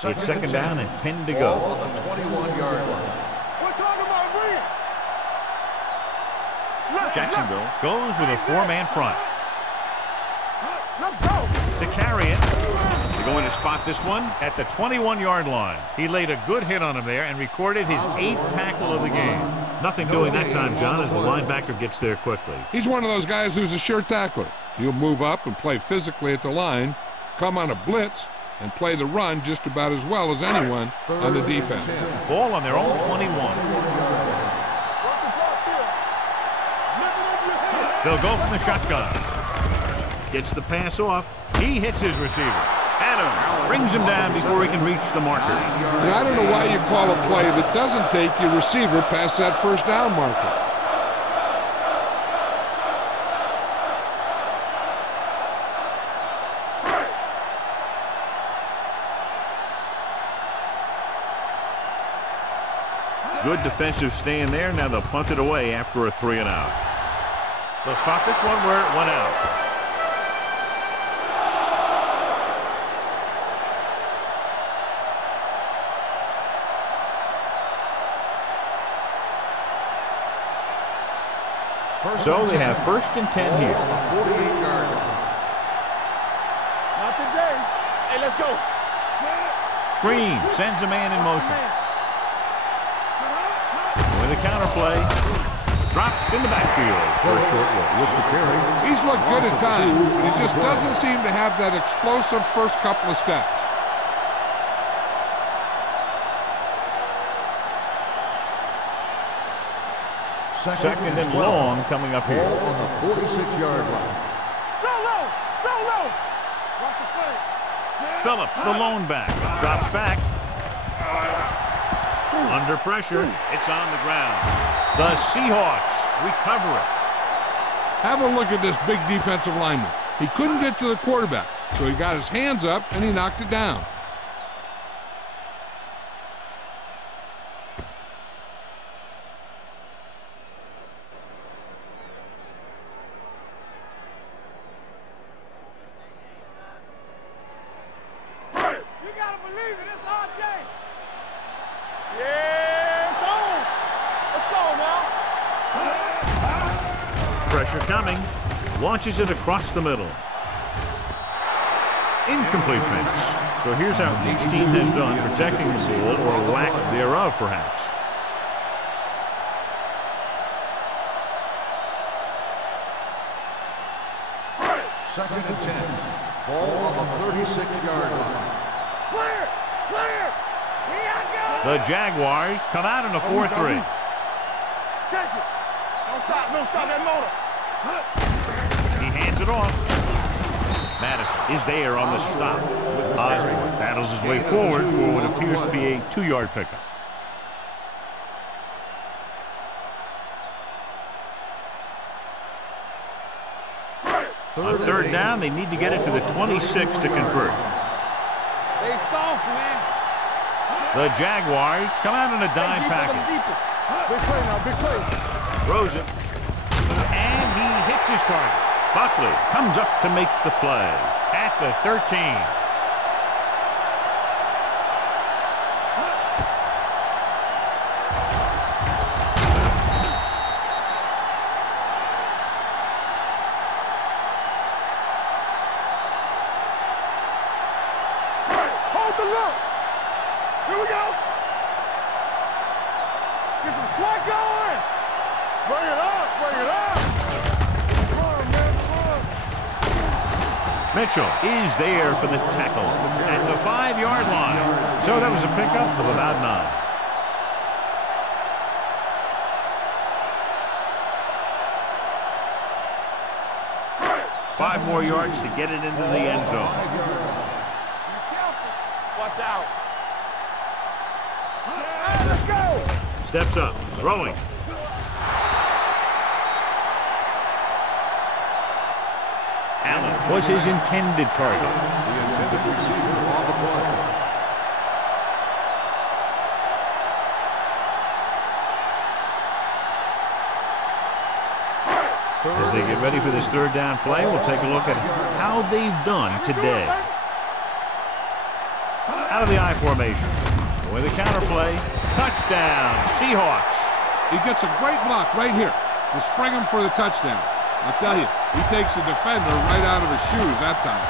It's second down and 10 to go. On the 21-yard line. Jacksonville goes with a 4-man front. To carry it. They're going to spot this one at the 21-yard line. He laid a good hit on him there and recorded his 8th tackle of the game. Nothing doing that time, John, as the linebacker gets there quickly. He's one of those guys who's a sure tackler. He'll move up and play physically at the line, come on a blitz, and play the run just about as well as anyone on the defense. Ball on their own 21. They'll go from the shotgun. Gets the pass off. He hits his receiver. Adams brings him down before he can reach the marker. Now, I don't know why you call a play that doesn't take your receiver past that first down marker. Good defensive stand there. Now they'll punt it away after a 3-and-out. They'll spot this one where it went out. So they have 1st and 10 here. 48-yard line. Not today. Hey, let's go. Green sends a man in motion. With a counter play. Dropped in the backfield for a short look. With the carry. He's looked good at times, but he just doesn't seem to have that explosive first couple of steps. Second and long coming up here. Ball on the 46-yard line. So low. So low. Watch the play. Phillips, the lone back, drops back. Under pressure, it's on the ground. The Seahawks recover it. Have a look at this big defensive lineman. He couldn't get to the quarterback, so he got his hands up and he knocked it down. You gotta believe it. It's our day. Yeah, it's on. Let's go now. Pressure coming. Launches it across the middle. Incomplete pass. So here's how each team has done protecting the ball, or lack thereof, perhaps. Second and 10. Ball on the 36-yard line. Clear. Clear. Here I go. The Jaguars come out in a 4-3. Check it. Don't stop. Don't stop that motor. He hands it off. Madison is there on the stop. Osborne battles his way forward for what appears to be a 2-yard pickup. On 3rd down, they need to get it to the 26 to convert. They soft, man. The Jaguars come out in a dime package. Big play now. Big play. Throws it. And he hits his target. Buckley comes up to make the play at the 13. Hold the look. Here we go. Get some slack going. Bring it up. Bring it up. Come on, man. Come on. Mitchell is there for the tackle at the 5-yard line. So that was a pickup of about 9. Five more yards to get it into the end zone. Watch out. Let's go. Steps up, throwing. Allen was his intended target. The intended receiver on the play. As they get ready for this 3rd down play, we'll take a look at how they've done today. Out of the I formation. With a counter play. Touchdown, Seahawks. He gets a great block right here to spring him for the touchdown. I'll tell you, he takes the defender right out of his shoes that time.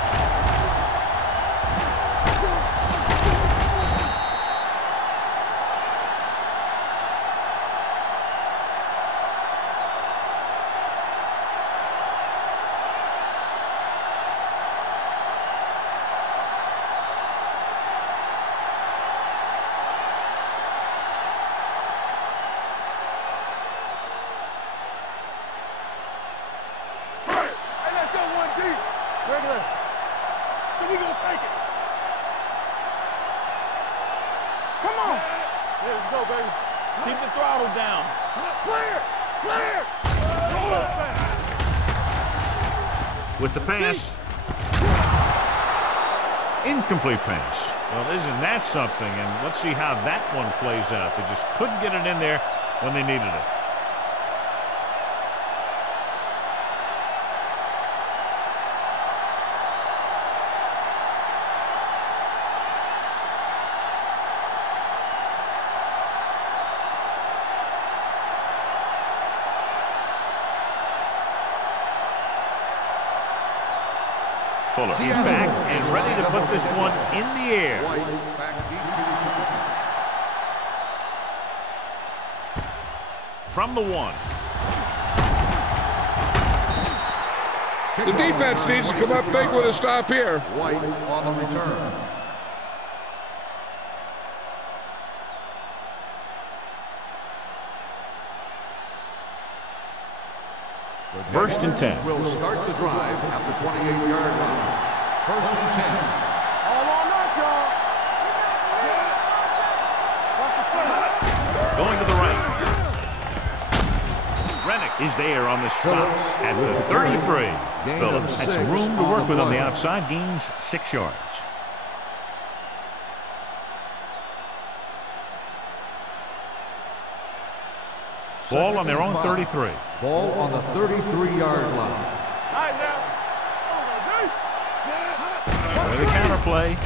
and we gonna take it. Come on. Yeah, let's go, baby. Keep the throttle down. Clear. Clear. With the pass. Incomplete pass. Well, isn't that something? And let's see how that one plays out. They just couldn't get it in there when they needed it. Fuller, he's back and ready to put this one in the air. From the 1. The defense needs to come up big with a stop here. White on the return. First and 10. Will start the drive at the 28-yard line. First and 10. All on us, y'all. Going to the right. Rennick is there on the stop at the 33. Phillips had some room to work with on the outside, gains 6 yards. Ball on their own 33. Ball on the 33-yard line. All right, now. With the counter play.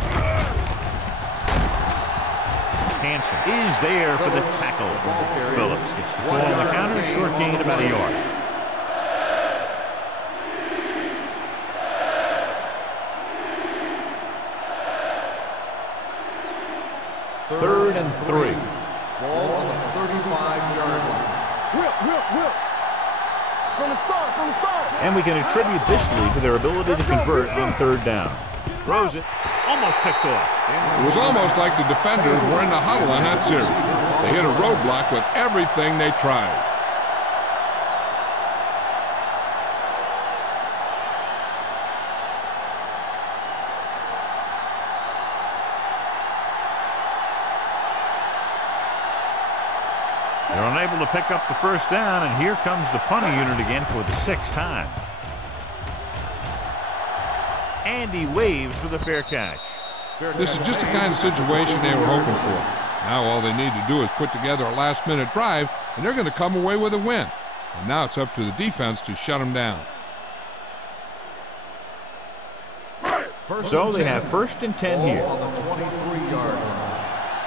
Hanson is there for the tackle. Phillips gets the ball on the counter, short gain about a yard. Third and 3. Ball on the 35-yard line. Whip. From the start. And we can attribute this lead to their ability to convert on third down. Throws it. Almost picked off. It was almost like the defenders were in the huddle on that series. They hit a roadblock with everything they tried. They're unable to pick up the first down, and here comes the punting unit again for the 6th time. And he waves for the fair catch. This is just the kind of situation they were hoping for. Now all they need to do is put together a last-minute drive, and they're going to come away with a win. And now it's up to the defense to shut them down. So they have first and 10 here. On the 23-yard line.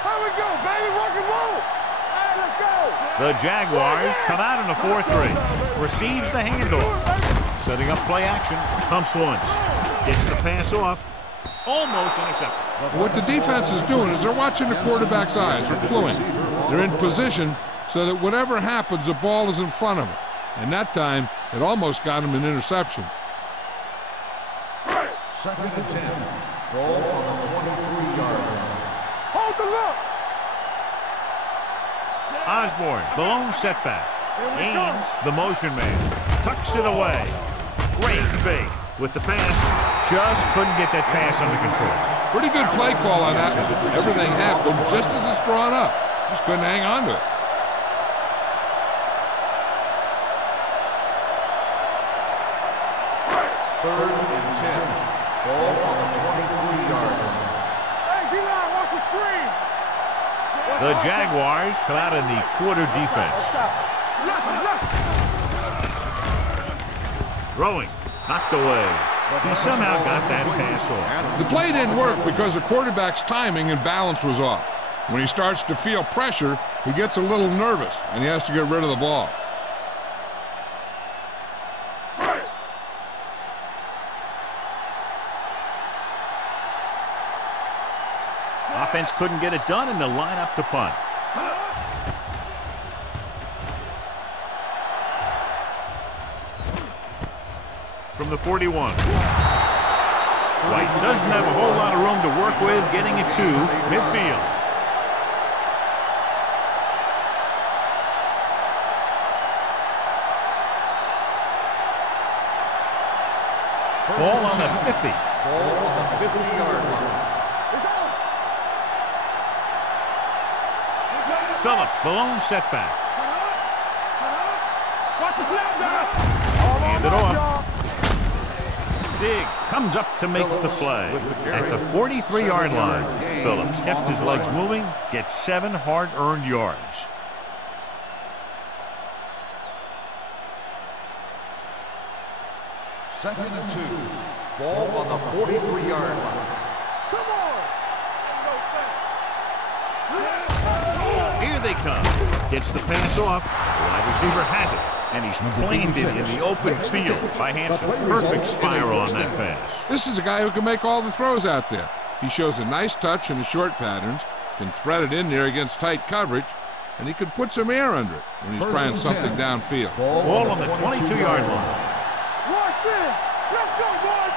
Here we go, baby. Rock and roll. Hey, let's go. The Jaguars come out in a 4-3. Receives the handoff. Setting up play action. Pumps once. Gets the pass off. Almost intercepted. What the defense is doing is they're watching the quarterback's eyes. They're cluing. They're in position so that whatever happens, the ball is in front of them. And that time, it almost got him an interception. Second and 10. Ball on the 23-yard line. Hold the look. Osborne, the lone setback. Ames, the motion man. Tucks it away. Great fake. With the pass, just couldn't get that pass under control. Pretty good play call on that one. Everything happened just as it's drawn up. Just couldn't hang on to it. Third and 10. Ball on the 23-yard line. Hey, D-line, watch the screen. The Jaguars come out in the quarter defense. Throwing. Knocked away. He somehow got that pass off. The play didn't work because the quarterback's timing and balance was off. When he starts to feel pressure, he gets a little nervous, and he has to get rid of the ball. Offense couldn't get it done, and they'll line up to punt. From the 41. White doesn't have a whole lot of room to work with, getting it to midfield. Ball on the 50. Ball on the 50-yard line. Phillips, the lone setback. Watch the snap, guys. Hand it off. Diggs comes up to make the play. At the 43-yard line, Phillips kept his legs moving, gets 7 hard-earned yards. Second and 2. Ball on the 43-yard line. Come on. Here they come. Gets the pass off. The wide receiver has it. And he's planted in the open field by Hansen. Perfect spiral on that pass. This is a guy who can make all the throws out there. He shows a nice touch in the short patterns, can thread it in there against tight coverage, and he can put some air under it when he's trying something downfield. Ball on the 22-yard line. Watch it. Let's go, boys.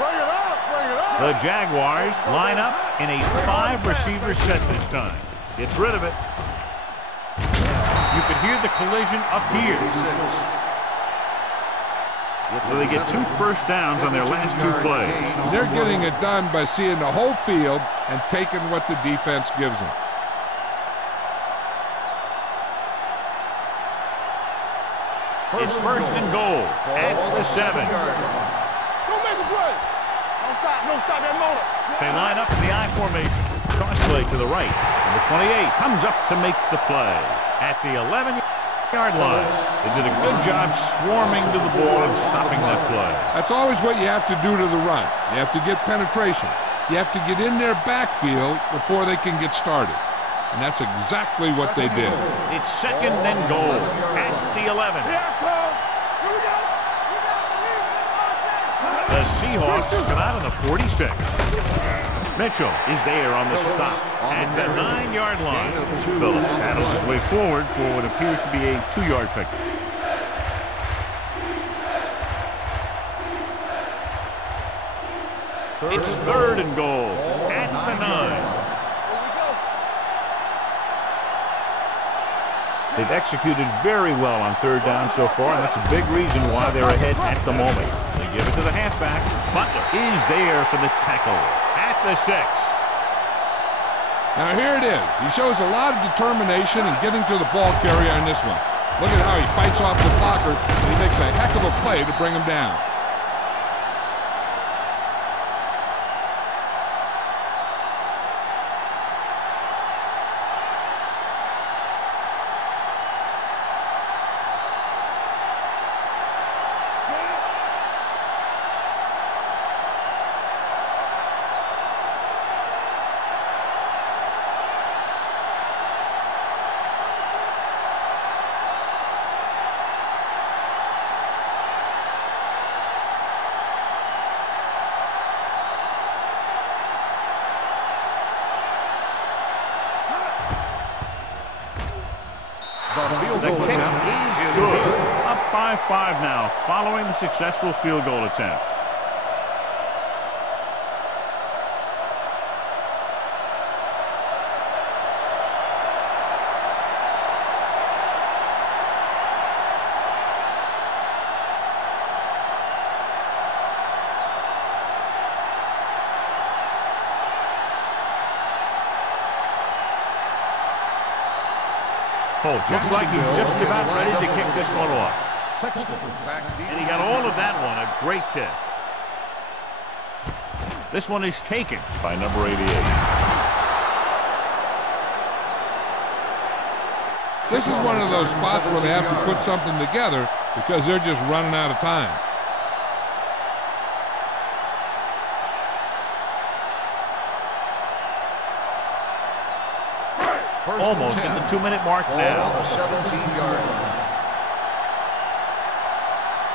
Bring it up. Bring it up. The Jaguars line up in a 5-receiver set this time. Gets rid of it. You could hear the collision up here. So they get 2 first downs on their last 2 plays. They're getting it done by seeing the whole field and taking what the defense gives them. It's first and goal at the 7. Don't make a play. Don't stop. Don't stop that motor. They line up in the I formation. Cross play to the right. Number 28 comes up to make the play. At the 11-yard line, they did a good job swarming to the ball and stopping that play. That's always what you have to do to the run. You have to get penetration. You have to get in their backfield before they can get started. And that's exactly what they did. It's second and goal at the 11. The Seahawks come out on the 46. Mitchell is there on the stop at the 9-yard line. Phillips handles his way forward for what appears to be a 2-yard pickup. It's third and goal at the 9. They've executed very well on third down so far, and that's a big reason why they're ahead at the moment. They give it to the halfback. Butler is there for the tackle at the 6. Now here it is. He shows a lot of determination in getting to the ball carrier on this one. Look at how he fights off the blocker, and he makes a heck of a play to bring him down. The kick is good. Up by 5 now, following the successful field goal attempt. Looks like he's just about ready to kick this one off. And he got all of that one, a great kick. This one is taken by number 88. This is one of those spots where they have to put something together because they're just running out of time. Almost at the 2-minute mark now. On the 17-yard line.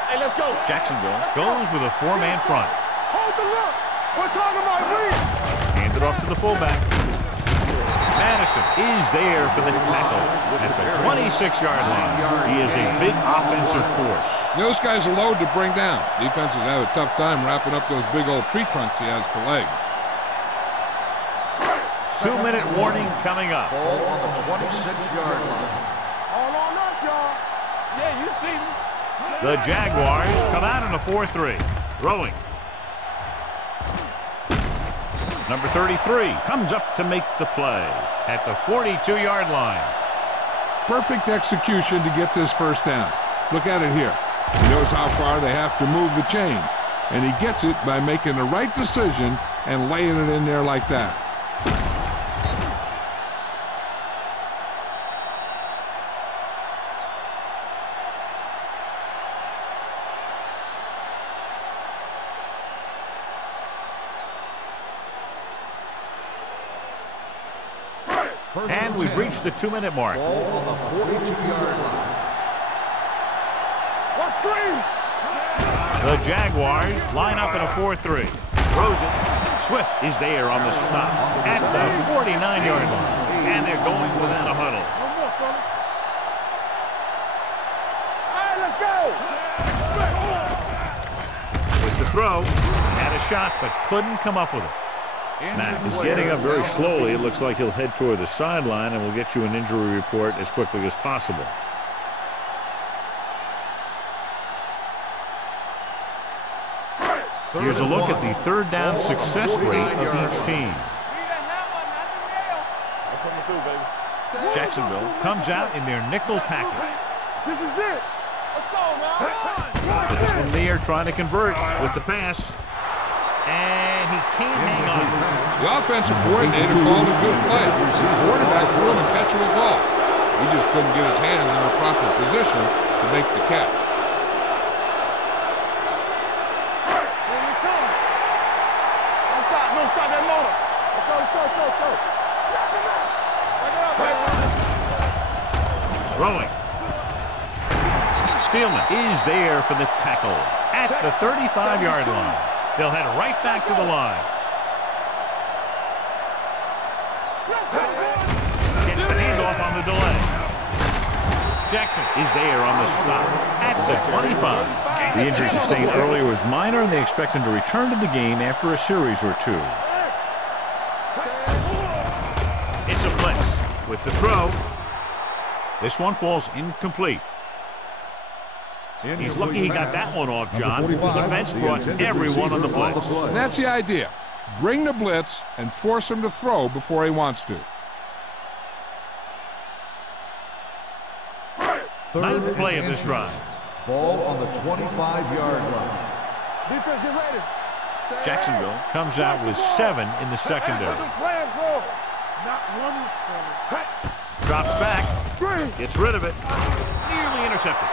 Hey, let's go. Jacksonville goes with a 4-man front. Hold the look. We're talking about read. Hand it off to the fullback. Madison is there for the tackle at the 26-yard line. He is a big offensive force. Those guys are loaded to bring down. Defenses have a tough time wrapping up those big old tree trunks he has for legs. 2-minute warning coming up. Ball on the 26-yard line. All on us, y'all. Yeah, you see me. The Jaguars come out in a 4-3. Throwing. Number 33 comes up to make the play at the 42-yard line. Perfect execution to get this first down. Look at it here. He knows how far they have to move the chains, and he gets it by making the right decision and laying it in there like that. And we've reached the 2-minute mark. Ball on the 42-yard line. What screen? The Jaguars line up in a 4-3. Throws it. Swift is there on the stop at the 49-yard line. And they're going without a huddle. One more, fella. All right, let's go. With the throw, had a shot but couldn't come up with it. Matt is getting up very slowly. It looks like he'll head toward the sideline, and we'll get you an injury report as quickly as possible. Here's a look at the third down success rate of each team. Jacksonville comes out in their nickel package. This is it. Let's go, man. But this one there trying to convert with the pass. And he can't hang on. The offensive coordinator called a good play. The quarterback threw him a catchable ball. He just couldn't get his hands in the proper position to make the catch. Here we come. Don't stop that motor. Let's go. Throwing. Spielman is there for the tackle at the 35-yard line. They'll head right back to the line. Gets the handoff on the delay. Jackson is there on the stop at the 25. The injury sustained earlier was minor, and they expect him to return to the game after a series or two. It's a blitz with the throw. This one falls incomplete. He's lucky he got that one off, John. The defense brought everyone on the blitz. And that's the idea. Bring the blitz and force him to throw before he wants to. Ninth play of this drive. Ball on the 25-yard line. Defense, get ready. Jacksonville comes out with 7 in the secondary. Not one inch, fellas. Drops back. Gets rid of it. Nearly intercepted.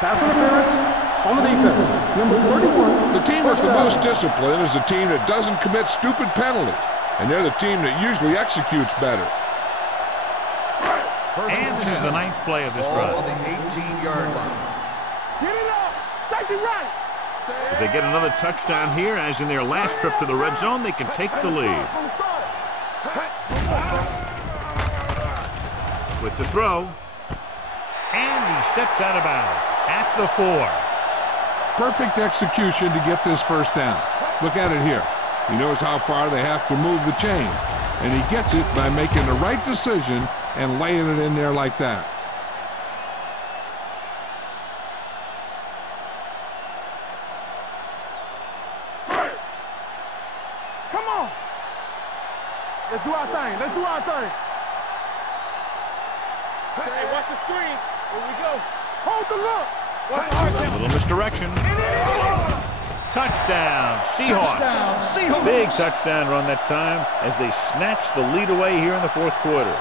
Pass interference on the defense. Number 31. The team with the most discipline is the team that doesn't commit stupid penalties. And they're the team that usually executes better. And this is the 9th play of this drive. On the 18-yard line. Get it up. Safety right. If they get another touchdown here, as in their last trip to the red zone, they can take the lead. With the throw. And he steps out of bounds at the 4. Perfect execution to get this first down. Look at it here. He knows how far they have to move the chain, and he gets it by making the right decision and laying it in there like that. Come on. Let's do our thing. Hey, watch the screen. Here we go. Hold the look. Watch the hard A little misdirection. Touchdown, Seahawks. Big touchdown run that time as they snatch the lead away here in the fourth quarter.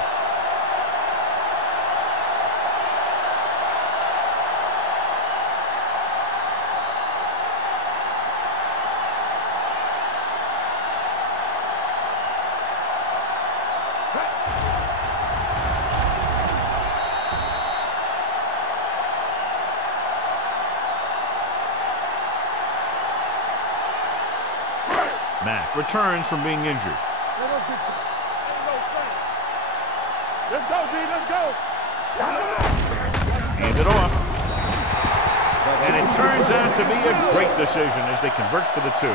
Mack returns from being injured. Let's go, D. Let's go. Hand it off. And it turns out to be a great decision as they convert for the 2.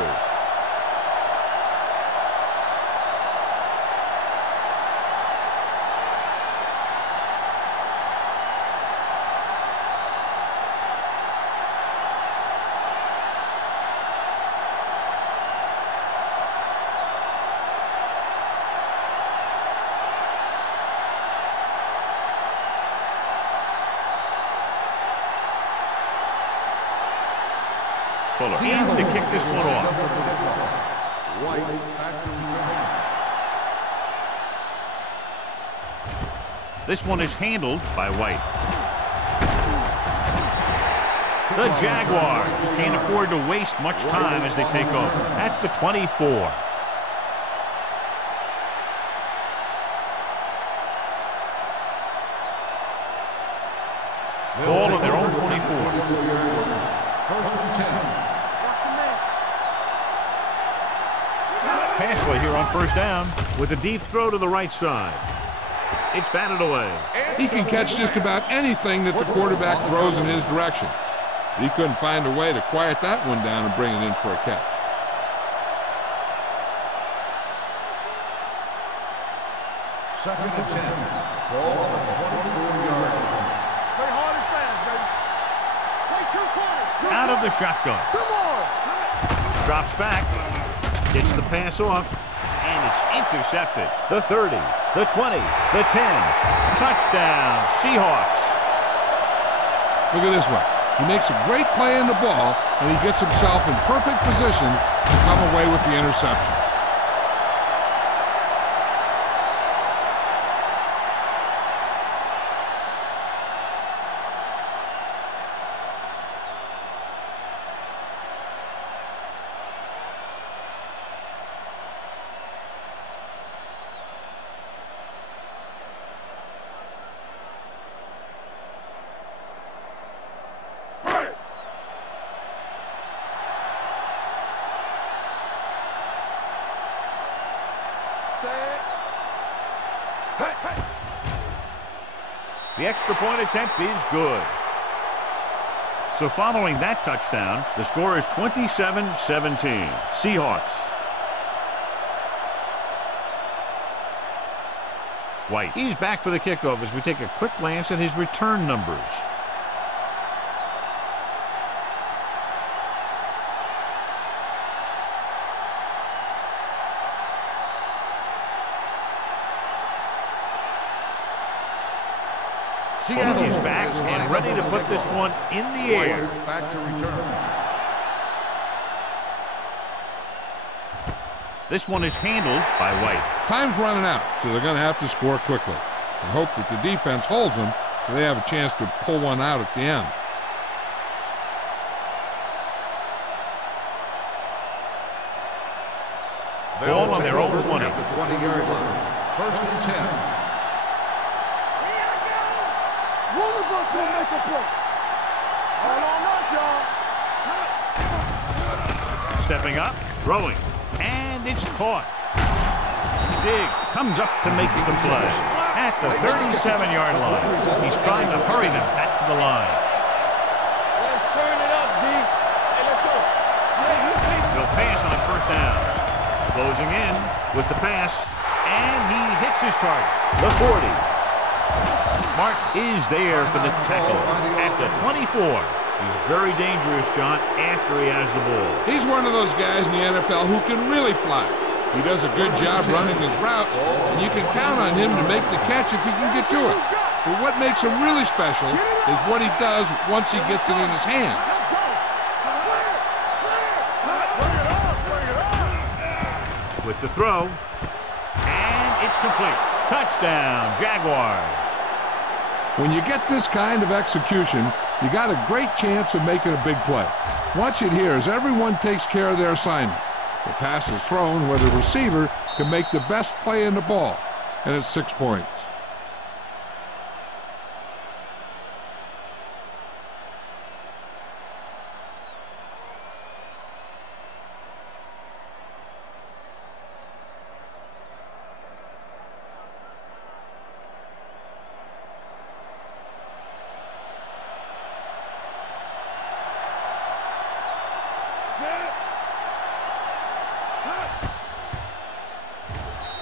Fuller in to kick this one off. White back to return. This one is handled by White. The Jaguars can't afford to waste much time as they take over at the 24. Ball on their own 24. First and 10. Pass play here on first down with a deep throw to the right side. It's batted away. He can catch just about anything that the quarterback throws in his direction. He couldn't find a way to quiet that one down and bring it in for a catch. Second and 10. Ball on the 24-yard line. Play hard and fast, baby. Play two corners. Out of the shotgun. Come on. Drops back. Gets the pass off. And it's intercepted. The 30, the 20, the 10. Touchdown, Seahawks. Look at this one. He makes a great play in the ball, and he gets himself in perfect position to come away with the interception. The extra point attempt is good. So following that touchdown, the score is 27-17. Seahawks. White. He's back for the kickoff as we take a quick glance at his return numbers. He's back and ready to put this one in the air. Back to return. This one is handled by White. Time's running out, so they're going to have to score quickly and hope that the defense holds them so they have a chance to pull one out at the end. Ball on their own 20. At the 20-yard line. First and 10. One of us will make a play. All on us, y'all. Stepping up, throwing, and it's caught. Diggs comes up to make the play at the 37-yard line. He's trying to hurry them back to the line. Let's turn it up, D. Hey, let's go. He'll pass on first down. Closing in with the pass, and he hits his target. The 40. Martin is there for the tackle at the 24. He's very dangerous, John, after he has the ball. He's one of those guys in the NFL who can really fly. He does a good job running his routes, and you can count on him to make the catch if he can get to it. But what makes him really special is what he does once he gets it in his hands. With the throw, and it's complete. Touchdown, Jaguars. When you get this kind of execution, you got a great chance of making a big play. Watch it here as everyone takes care of their assignment. The pass is thrown where the receiver can make the best play in the ball, and it's 6 points.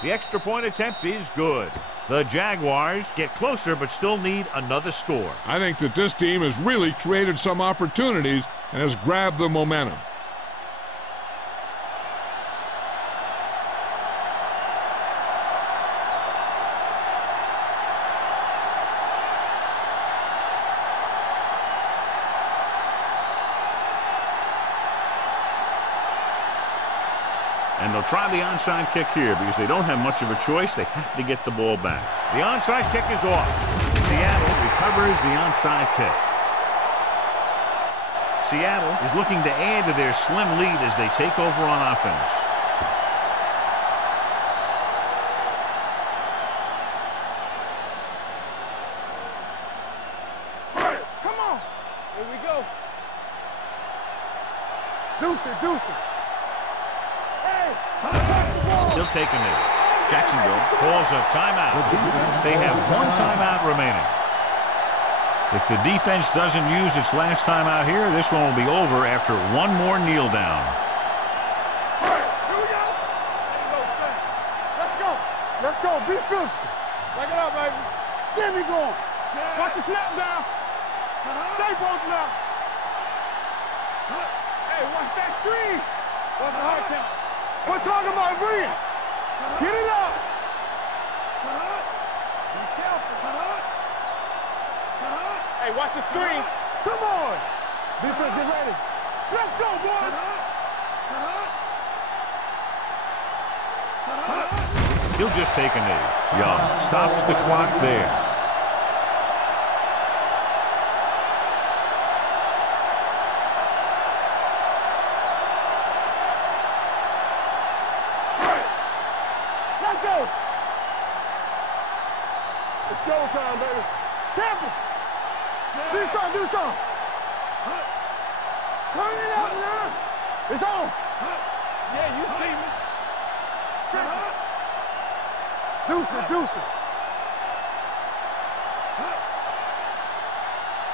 The extra point attempt is good. The Jaguars get closer but still need another score. I think that this team has really created some opportunities and has grabbed the momentum. And they'll try the onside kick here because they don't have much of a choice. They have to get the ball back. The onside kick is off. Seattle recovers the onside kick. Seattle is looking to add to their slim lead as they take over on offense. Come on. Here we go. Deuce it, deuce it. He'll take a knee. Jacksonville calls a timeout. They have one timeout remaining. If the defense doesn't use its last timeout here, this one will be over after one more kneel down. Here we go. Let's go. Let's go. Be physical. Back it up, baby. Get me going. Watch the snap down. Stay both now. Hey, watch that screen. Watch the hard count. We're talking about bringing. Get it up. Be careful. Hey, watch the screen. Come on. Defense, get ready. Let's go, boys. He'll just take a knee. Young stops the clock there. It's showtime, baby. Tampa. Do something, do something. Turn it up now. It's on. Yeah, you see me. Deuce it, deuce it.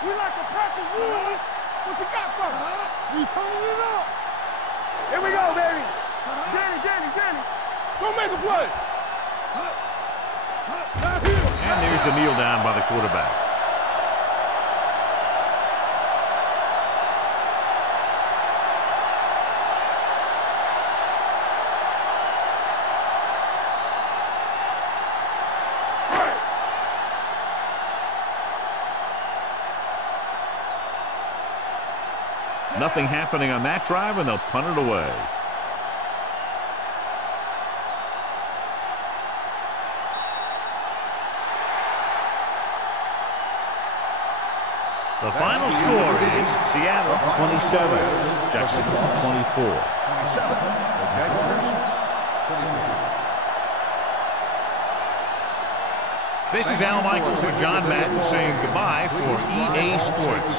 You like a pack of wood? What you got for me? You turning it up. Here we go, baby. Danny. Go make a play. And there's the kneel down by the quarterback. Nothing happening on that drive, and they'll punt it away. The final score is Seattle 27, Jacksonville 24. 27. The Jaguars 24. This is Al Michaels and John Madden saying goodbye for EA Sports.